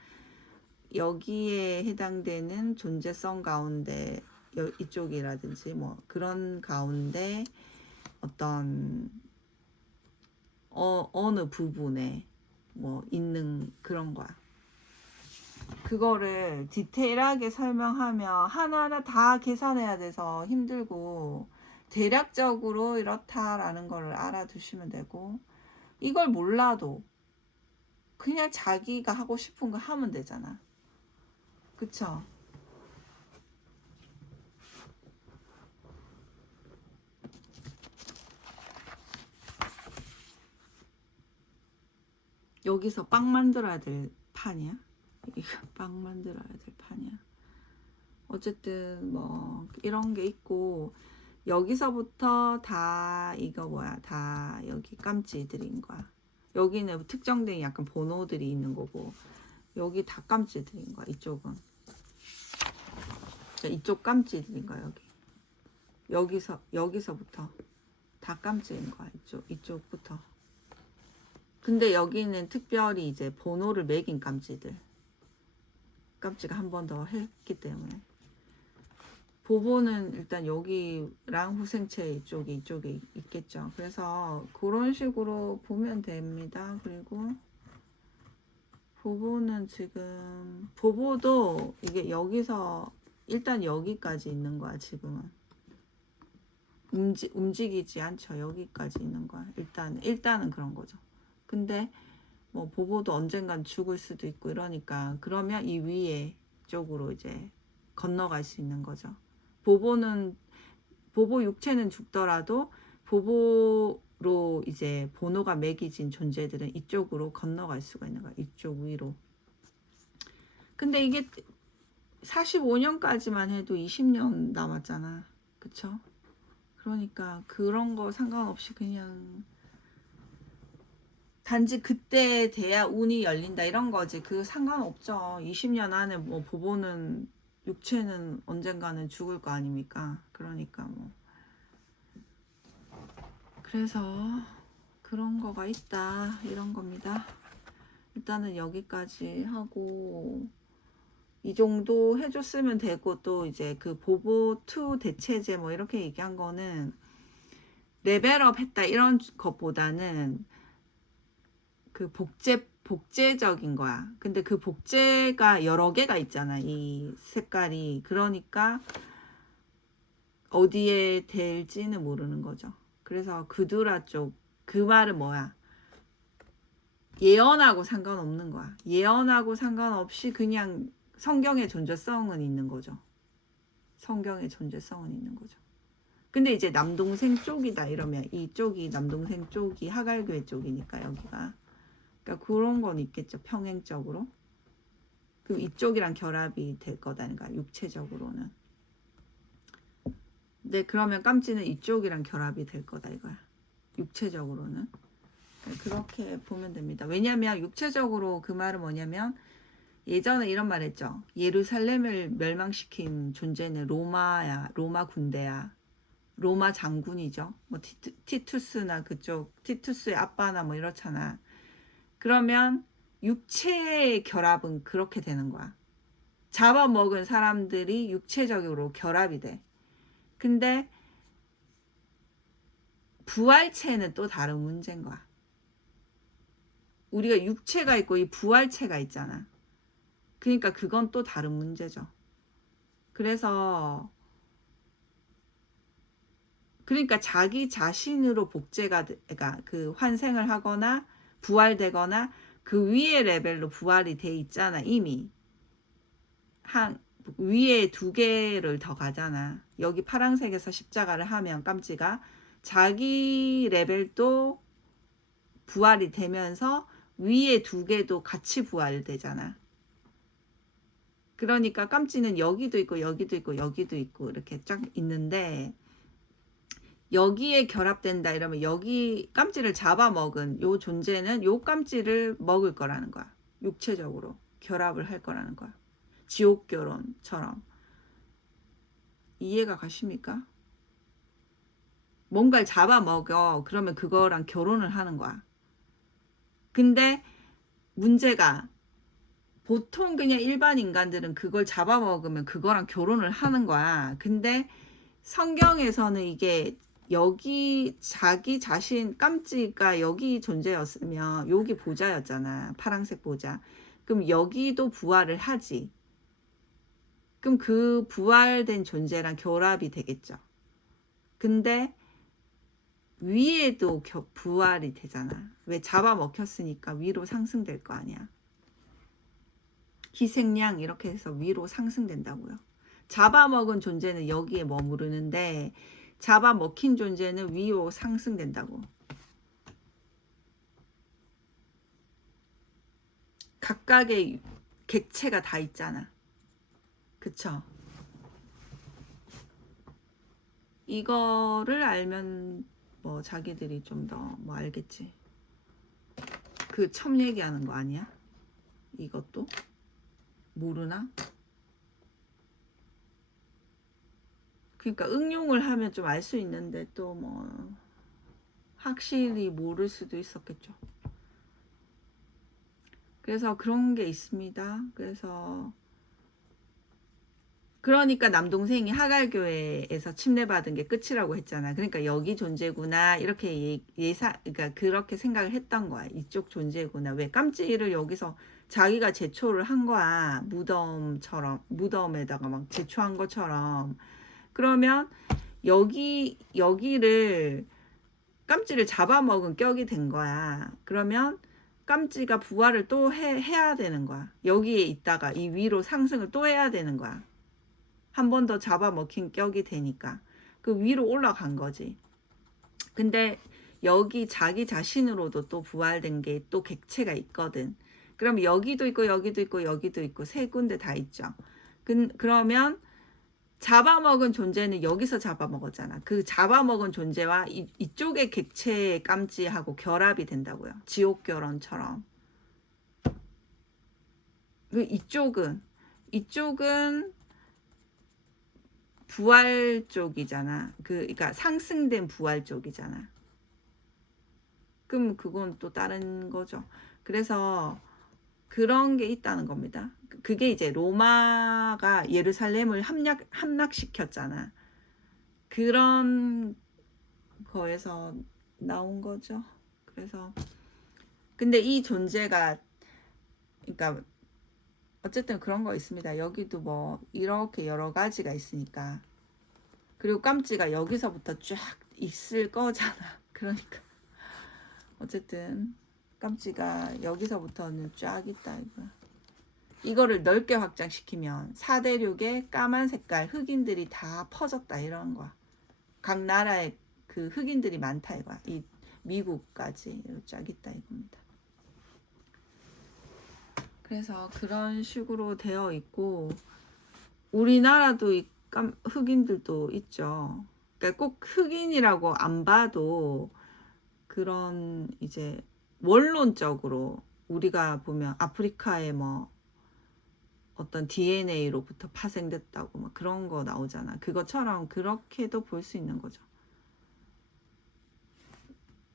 여기에 해당되는 존재성 가운데 이쪽이라든지 뭐 그런 가운데 어떤 어느 부분에 뭐 있는 그런 거야. 그거를 디테일하게 설명하면 하나하나 다 계산해야 돼서 힘들고 대략적으로 이렇다라는 걸 알아두시면 되고 이걸 몰라도 그냥 자기가 하고 싶은 거 하면 되잖아. 그쵸? 여기서 빵 만들어야 될 판이야? 이거 빵 만들어야 될 판이야. 어쨌든 뭐 이런 게 있고 여기서부터 다 이거 뭐야 다 여기 깜지들인 거야. 여기는 특정된 약간 번호들이 있는 거고 여기 다 깜지들인 거야. 이쪽은. 이쪽 깜지들인 거야. 여기서부터 다 깜지인 거야. 이쪽부터. 근데 여기는 특별히 이제 번호를 매긴 깜지들. 깜지가 한 번 더 했기 때문에. 보보는 일단 여기랑 후생체 이쪽에 있겠죠. 그래서 그런 식으로 보면 됩니다. 그리고 보보는 지금 보보도 이게 여기서 일단 여기까지 있는 거야. 지금은 움직이지 않죠. 여기까지 있는 거야. 일단은 그런 거죠. 근데 뭐 보보도 언젠간 죽을 수도 있고 이러니까 그러면 이 위에 쪽으로 이제 건너갈 수 있는 거죠. 보보 육체는 죽더라도 보보로 이제 번호가 매기진 존재들은 이쪽으로 건너갈 수가 있는 거야. 이쪽 위로. 근데 이게 45년까지만 해도 20년 남았잖아. 그쵸? 그러니까 그런 거 상관없이 그냥 단지 그때 돼야 운이 열린다 이런 거지. 그 상관없죠. 20년 안에 뭐 보보는 육체는 언젠가는 죽을 거 아닙니까? 그러니까 뭐 그래서 그런 거가 있다 이런 겁니다. 일단은 여기까지 하고 이 정도 해줬으면 되고 또 이제 그 보보2 대체제 뭐 이렇게 얘기한 거는 레벨업 했다 이런 것보다는 그 복제적인 거야. 근데 그 복제가 여러 개가 있잖아. 이 색깔이. 그러니까 어디에 될지는 모르는 거죠. 그래서 그두라 쪽 그 말은 뭐야? 예언하고 상관없는 거야. 예언하고 상관없이 그냥 성경의 존재성은 있는 거죠. 성경의 존재성은 있는 거죠. 근데 이제 남동생 쪽이다 이러면 이쪽이 남동생 쪽이 하갈교회 쪽이니까 여기가 그러니까 그런 건 있겠죠. 평행적으로. 그럼 이쪽이랑 결합이 될 거다니까 육체적으로는. 근데 그러면 깜지는 이쪽이랑 결합이 될 거다 이거야. 육체적으로는. 그렇게 보면 됩니다. 왜냐면 육체적으로 그 말은 뭐냐면 예전에 이런 말 했죠. 예루살렘을 멸망시킨 존재는 로마야. 로마 군대야. 로마 장군이죠. 뭐 티투스나 그쪽 티투스의 아빠나 뭐 이렇잖아. 그러면 육체의 결합은 그렇게 되는 거야. 잡아먹은 사람들이 육체적으로 결합이 돼. 근데 부활체는 또 다른 문제인 거야. 우리가 육체가 있고 이 부활체가 있잖아. 그러니까 그건 또 다른 문제죠. 그래서 그러니까 자기 자신으로 복제가 그러니까 그 환생을 하거나 부활되거나 그 위에 레벨로 부활이 돼 있잖아. 이미 한 위에 2개를 더 가잖아. 여기 파란색에서 십자가를 하면 깜지가 자기 레벨도 부활이 되면서 위에 2개도 같이 부활되잖아. 그러니까 깜지는 여기도 있고 여기도 있고 여기도 있고 이렇게 쫙 있는데 여기에 결합된다 이러면 여기 깜지를 잡아먹은 요 존재는 요 깜지를 먹을 거라는 거야. 육체적으로 결합을 할 거라는 거야. 지옥 결혼처럼. 이해가 가십니까? 뭔가를 잡아먹어. 그러면 그거랑 결혼을 하는 거야. 근데 문제가 보통 그냥 일반 인간들은 그걸 잡아먹으면 그거랑 결혼을 하는 거야. 근데 성경에서는 이게 여기 자기 자신 깜지가 여기 존재였으면 여기 보좌였잖아. 파란색 보좌. 그럼 여기도 부활을 하지. 그럼 그 부활된 존재랑 결합이 되겠죠. 근데 위에도 부활이 되잖아. 왜 잡아먹혔으니까 위로 상승될 거 아니야. 희생양 이렇게 해서 위로 상승된다고요. 잡아먹은 존재는 여기에 머무르는데 잡아먹힌 존재는 위로 상승된다고. 각각의 객체가 다 있잖아. 그쵸? 이거를 알면 뭐 자기들이 좀 더 뭐 알겠지. 그 첨 얘기하는 거 아니야? 이것도 모르나? 그러니까 응용을 하면 좀 알 수 있는데 또 뭐 확실히 모를 수도 있었겠죠. 그래서 그런 게 있습니다. 그래서 그러니까 남동생이 하갈교회에서 침례받은 게 끝이라고 했잖아. 그러니까 여기 존재구나 이렇게 그러니까 그렇게 생각을 했던 거야. 이쪽 존재구나. 왜 깜찍이를 여기서 자기가 제초를 한 거야. 무덤에다가 막 제초한 것처럼. 그러면 여기를 깜찍이를 잡아먹은 격이 된 거야. 그러면 깜찍이가 부활을 또 해야 되는 거야. 여기에 있다가 이 위로 상승을 또 해야 되는 거야. 한 번 더 잡아먹힌 격이 되니까 그 위로 올라간 거지. 근데 여기 자기 자신으로도 또 부활된 게 또 객체가 있거든. 그럼 여기도 있고 여기도 있고 여기도 있고 세 군데 다 있죠. 그러면 잡아먹은 존재는 여기서 잡아먹었잖아. 그 잡아먹은 존재와 이쪽의 객체의 깜찍하고 결합이 된다고요. 지옥결혼처럼. 이쪽은 부활 쪽이잖아. 그러니까 상승된 부활 쪽이잖아. 그럼 그건 또 다른 거죠. 그래서 그런 게 있다는 겁니다. 그게 이제 로마가 예루살렘을 함락시켰잖아. 그런 거에서 나온 거죠. 그래서 근데 이 존재가 그러니까 어쨌든 그런 거 있습니다. 여기도 뭐 이렇게 여러 가지가 있으니까. 그리고 깜찍이가 여기서부터 쫙 있을 거잖아. 그러니까 어쨌든 깜찍이가 여기서부터는 쫙 있다 이거. 이거를 넓게 확장시키면 사대륙에 까만 색깔 흑인들이 다 퍼졌다 이런 거야. 각 나라에 그 흑인들이 많다 이거야. 이 미국까지 쫙 있다 이겁니다. 그래서 그런 식으로 되어 있고 우리나라도 흑인들도 있죠. 그러니까 꼭 흑인이라고 안 봐도 그런 이제 원론적으로 우리가 보면 아프리카에 뭐 어떤 DNA로부터 파생됐다고 막 그런 거 나오잖아. 그것처럼 그렇게도 볼 수 있는 거죠.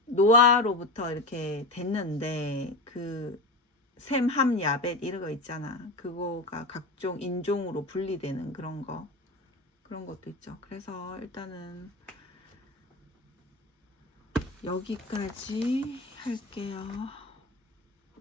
노아로부터 이렇게 됐는데 그 셈, 함, 야벳 이런 거 있잖아. 그거가 각종 인종으로 분리되는 그런 것도 있죠. 그래서 일단은 여기까지 할게요.